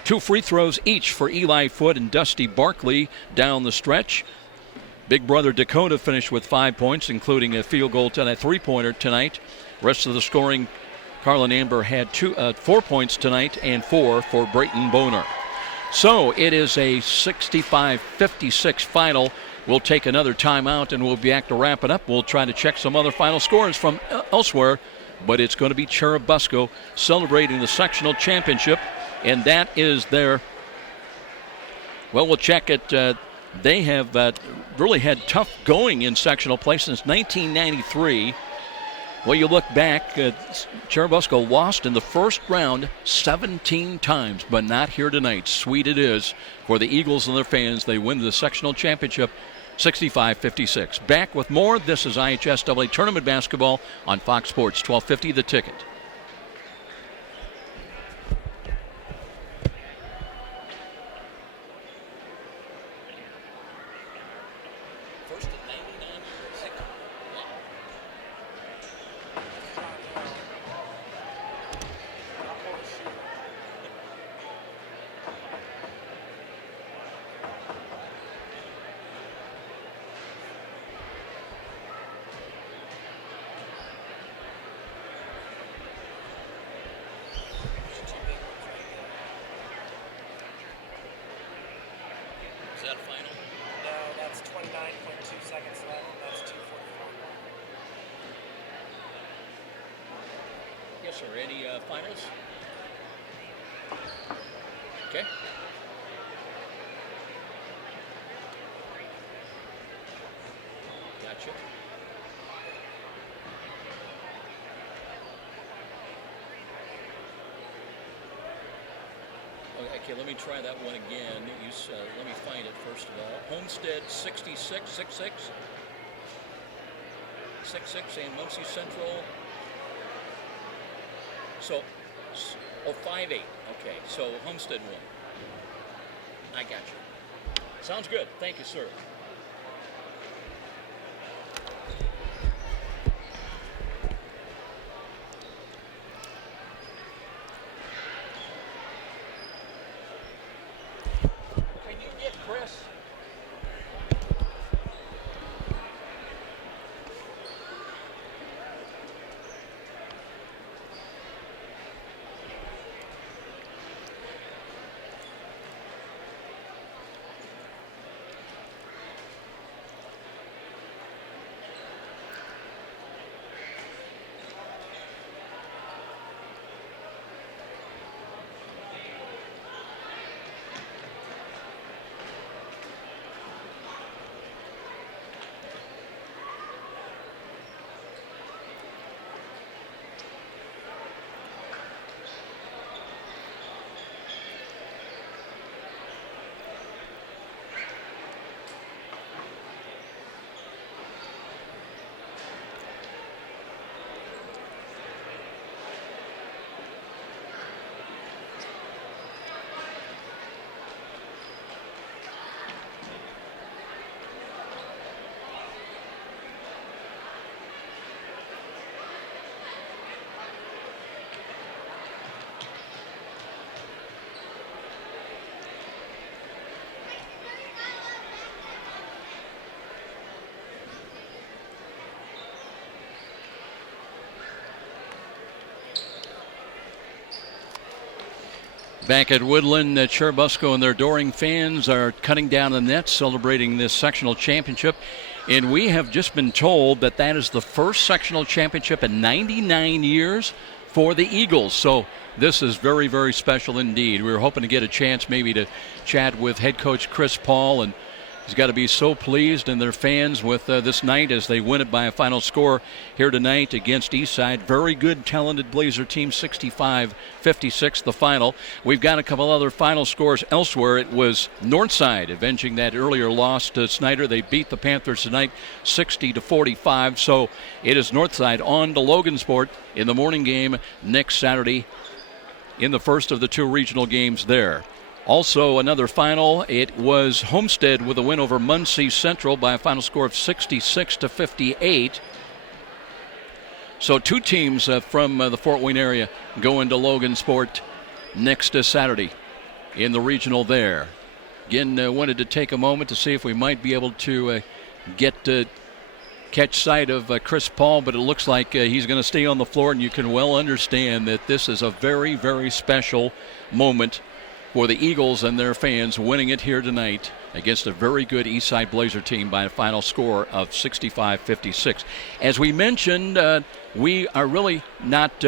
2 free throws each for Eli Foote and Dusty Barkley down the stretch. Big brother Dakota finished with 5 points, including a field goal and a 3-pointer tonight. Rest of the scoring, Carlin Amber had 4 points tonight and 4 for Brayton Boner. So it is a 65-56 final. We'll take another timeout and we'll be back to wrap it up. We'll try to check some other final scores from elsewhere, but it's going to be Churubusco celebrating the sectional championship. And that is their, well, we'll check it. They have really had tough going in sectional play since 1993. Well, you look back, Cherubusco lost in the first round 17 times, but not here tonight. Sweet it is for the Eagles and their fans. They win the sectional championship 65-56. Back with more. This is IHSAA Tournament Basketball on Fox Sports 1250 The Ticket. Any finals? Okay. Gotcha. Okay, let me try that one again. Let me find it first of all. Homestead 66, 66. 66 and Muncie Central. So, 5-8. Okay, so Homestead won. I got you. Sounds good. Thank you, sir. Can you get Chris? Back at Woodland, Cherubusco and their adoring fans are cutting down the nets, celebrating this sectional championship. And we have just been told that that is the first sectional championship in 99 years for the Eagles. So this is very, very special indeed. We were hoping to get a chance maybe to chat with head coach Chris Paul, and he's got to be so pleased and their fans with this night as they win it by a final score here tonight against Eastside. Very good, talented Blazer team, 65-56 the final. We've got a couple other final scores elsewhere. It was Northside avenging that earlier loss to Snyder. They beat the Panthers tonight 60-45. So it is Northside on to Logansport in the morning game next Saturday in the first of the two regional games there. Also, another final, it was Homestead with a win over Muncie Central by a final score of 66-58. So two teams from the Fort Wayne area going to Logansport next Saturday in the regional there. Again, wanted to take a moment to see if we might be able to catch sight of Chris Paul, but it looks like he's going to stay on the floor, and you can well understand that this is a very, very special moment for the Eagles and their fans winning it here tonight against a very good Eastside Blazer team by a final score of 65-56. As we mentioned, we are really not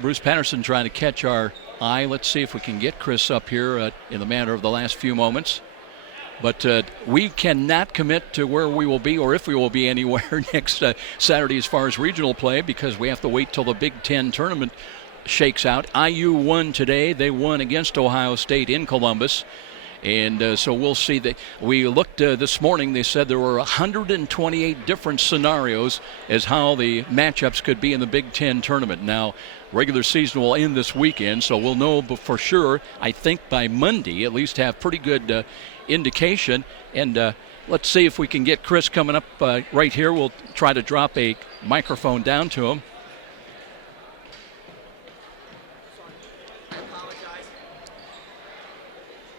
Bruce Patterson trying to catch our eye. Let's see if we can get Chris up here in the matter of the last few moments. But we cannot commit to where we will be or if we will be anywhere next Saturday as far as regional play, because we have to wait till the Big Ten tournament shakes out. IU won today. They won against Ohio State in Columbus. And so we'll see. We looked this morning. They said there were 128 different scenarios as how the matchups could be in the Big Ten tournament. Now, regular season will end this weekend, so we'll know for sure, I think by Monday, at least have pretty good indication. And let's see if we can get Chris coming up right here. We'll try to drop a microphone down to him.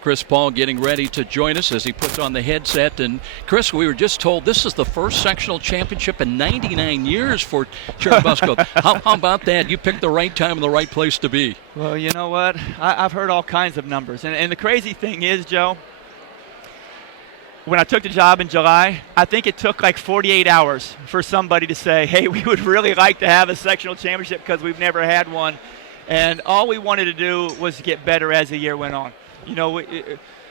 Chris Paul getting ready to join us as he puts on the headset. And Chris, we were just told this is the first sectional championship in 99 years for Churubusco. How about that? You picked the right time and the right place to be. Well, you know what? I've heard all kinds of numbers. And the crazy thing is, Joe, when I took the job in July, I think it took like 48 hours for somebody to say, hey, we would really like to have a sectional championship because we've never had one. And all we wanted to do was get better as the year went on. You know,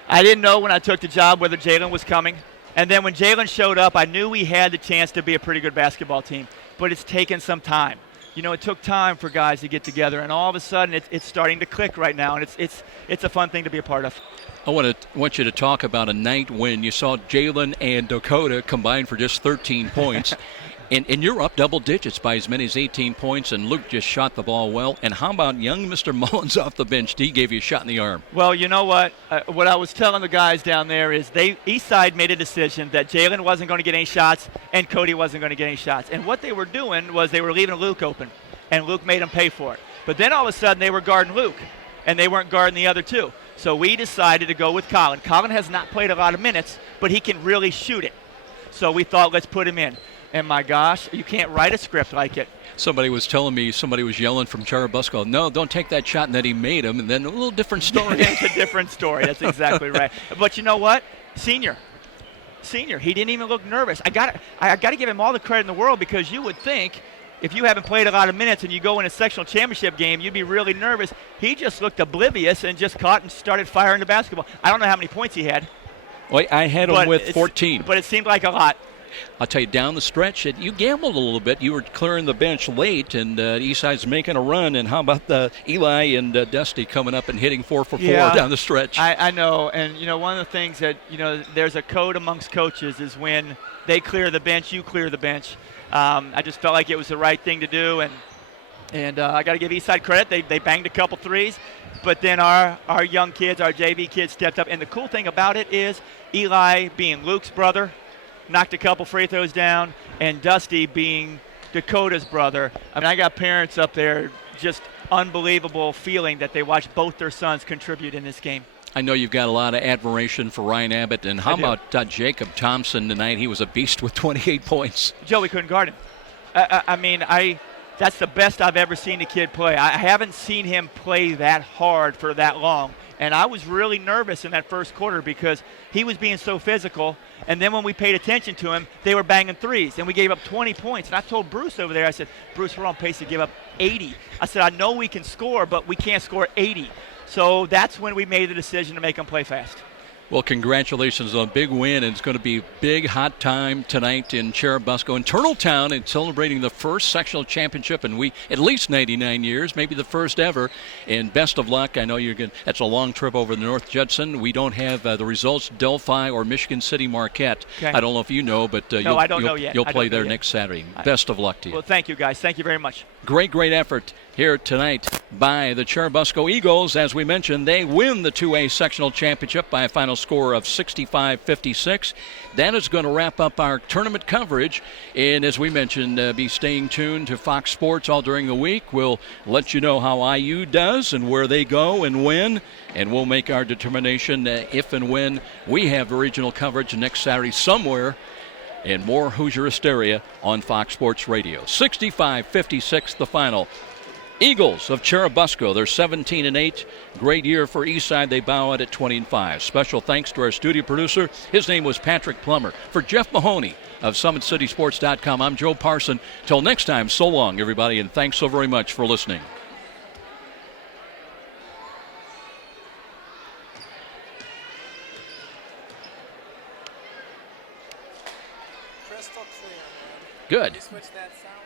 I didn't know when I took the job whether Jalen was coming. And then when Jalen showed up, I knew we had the chance to be a pretty good basketball team. But it's taken some time. it took time for guys to get together, and all of a sudden it's starting to click right now, and it's a fun thing to be a part of. I want you to talk about a night when you saw Jalen and Dakota combine for just 13 points. And you're up double digits by as many as 18 points, and Luke just shot the ball well. And how about young Mr. Mullins off the bench? He gave you a shot in the arm. Well, you know what? What I was telling the guys down there is Eastside made a decision that Jalen wasn't going to get any shots and Cody wasn't going to get any shots. And what they were doing was they were leaving Luke open, and Luke made them pay for it. But then all of a sudden they were guarding Luke, and they weren't guarding the other two. So we decided to go with Colin. Colin has not played a lot of minutes, but he can really shoot it. So we thought, let's put him in. And my gosh, you can't write a script like it. Somebody was telling me, somebody was yelling from Cherubusco, no, don't take that shot, and then he made him, and then a little different story. It's a different story. That's exactly right. But you know what? Senior. He didn't even look nervous. I got to give him all the credit in the world, because you would think if you haven't played a lot of minutes and you go in a sectional championship game, you'd be really nervous. He just looked oblivious and just caught and started firing the basketball. I don't know how many points he had. Well, I had him with 14. But it seemed like a lot. I'll tell you, down the stretch, you gambled a little bit. You were clearing the bench late, and Eastside's making a run. And how about Eli and Dusty coming up and hitting 4 for 4 down the stretch? I know. And, one of the things that, there's a code amongst coaches is when they clear the bench, you clear the bench. I just felt like it was the right thing to do. And I got to give Eastside credit. They banged a couple threes. But then our young kids, our JV kids, stepped up. And the cool thing about it is Eli, being Luke's brother, knocked a couple free throws down, and Dusty being Dakota's brother. I mean, I got parents up there, just unbelievable feeling that they watched both their sons contribute in this game. I know you've got a lot of admiration for Ryan Abbott. And how about Jacob Thompson tonight? He was a beast with 28 points. Joe, we couldn't guard him. That's the best I've ever seen a kid play. I haven't seen him play that hard for that long. And I was really nervous in that first quarter because he was being so physical. And then when we paid attention to him, they were banging threes. And we gave up 20 points. And I told Bruce over there, I said, Bruce, we're on pace to give up 80. I said, I know we can score, but we can't score 80. So that's when we made the decision to make them play fast. Well, congratulations on a big win. And it's going to be a big, hot time tonight in Cherubusco and Turtletown, and celebrating the first sectional championship in at least 99 years, maybe the first ever. And best of luck. I know that's a long trip over the North Judson. We don't have the results, Delphi or Michigan City Marquette. Okay. I don't know if you know, but no, I don't know yet. You'll play there next Saturday. Best of luck to you. Well, thank you, guys. Thank you very much. Great effort here tonight by the Churubusco Eagles. As we mentioned, they win the 2A sectional championship by a final score of 65-56. That is going to wrap up our tournament coverage. And as we mentioned, be staying tuned to Fox Sports all during the week. We'll let you know how IU does and where they go and when. And we'll make our determination if and when we have regional coverage next Saturday somewhere. And more Hoosier Hysteria on Fox Sports Radio. 65-56 the final. Eagles of Churubusco, they're 17-8. Great year for Eastside. They bow out at 20-5. Special thanks to our studio producer. His name was Patrick Plummer. For Jeff Mahoney of SummitCitySports.com, I'm Joe Parson. Till next time, so long, everybody, and thanks so very much for listening. Crystal clear, man. Good. You switch that sound.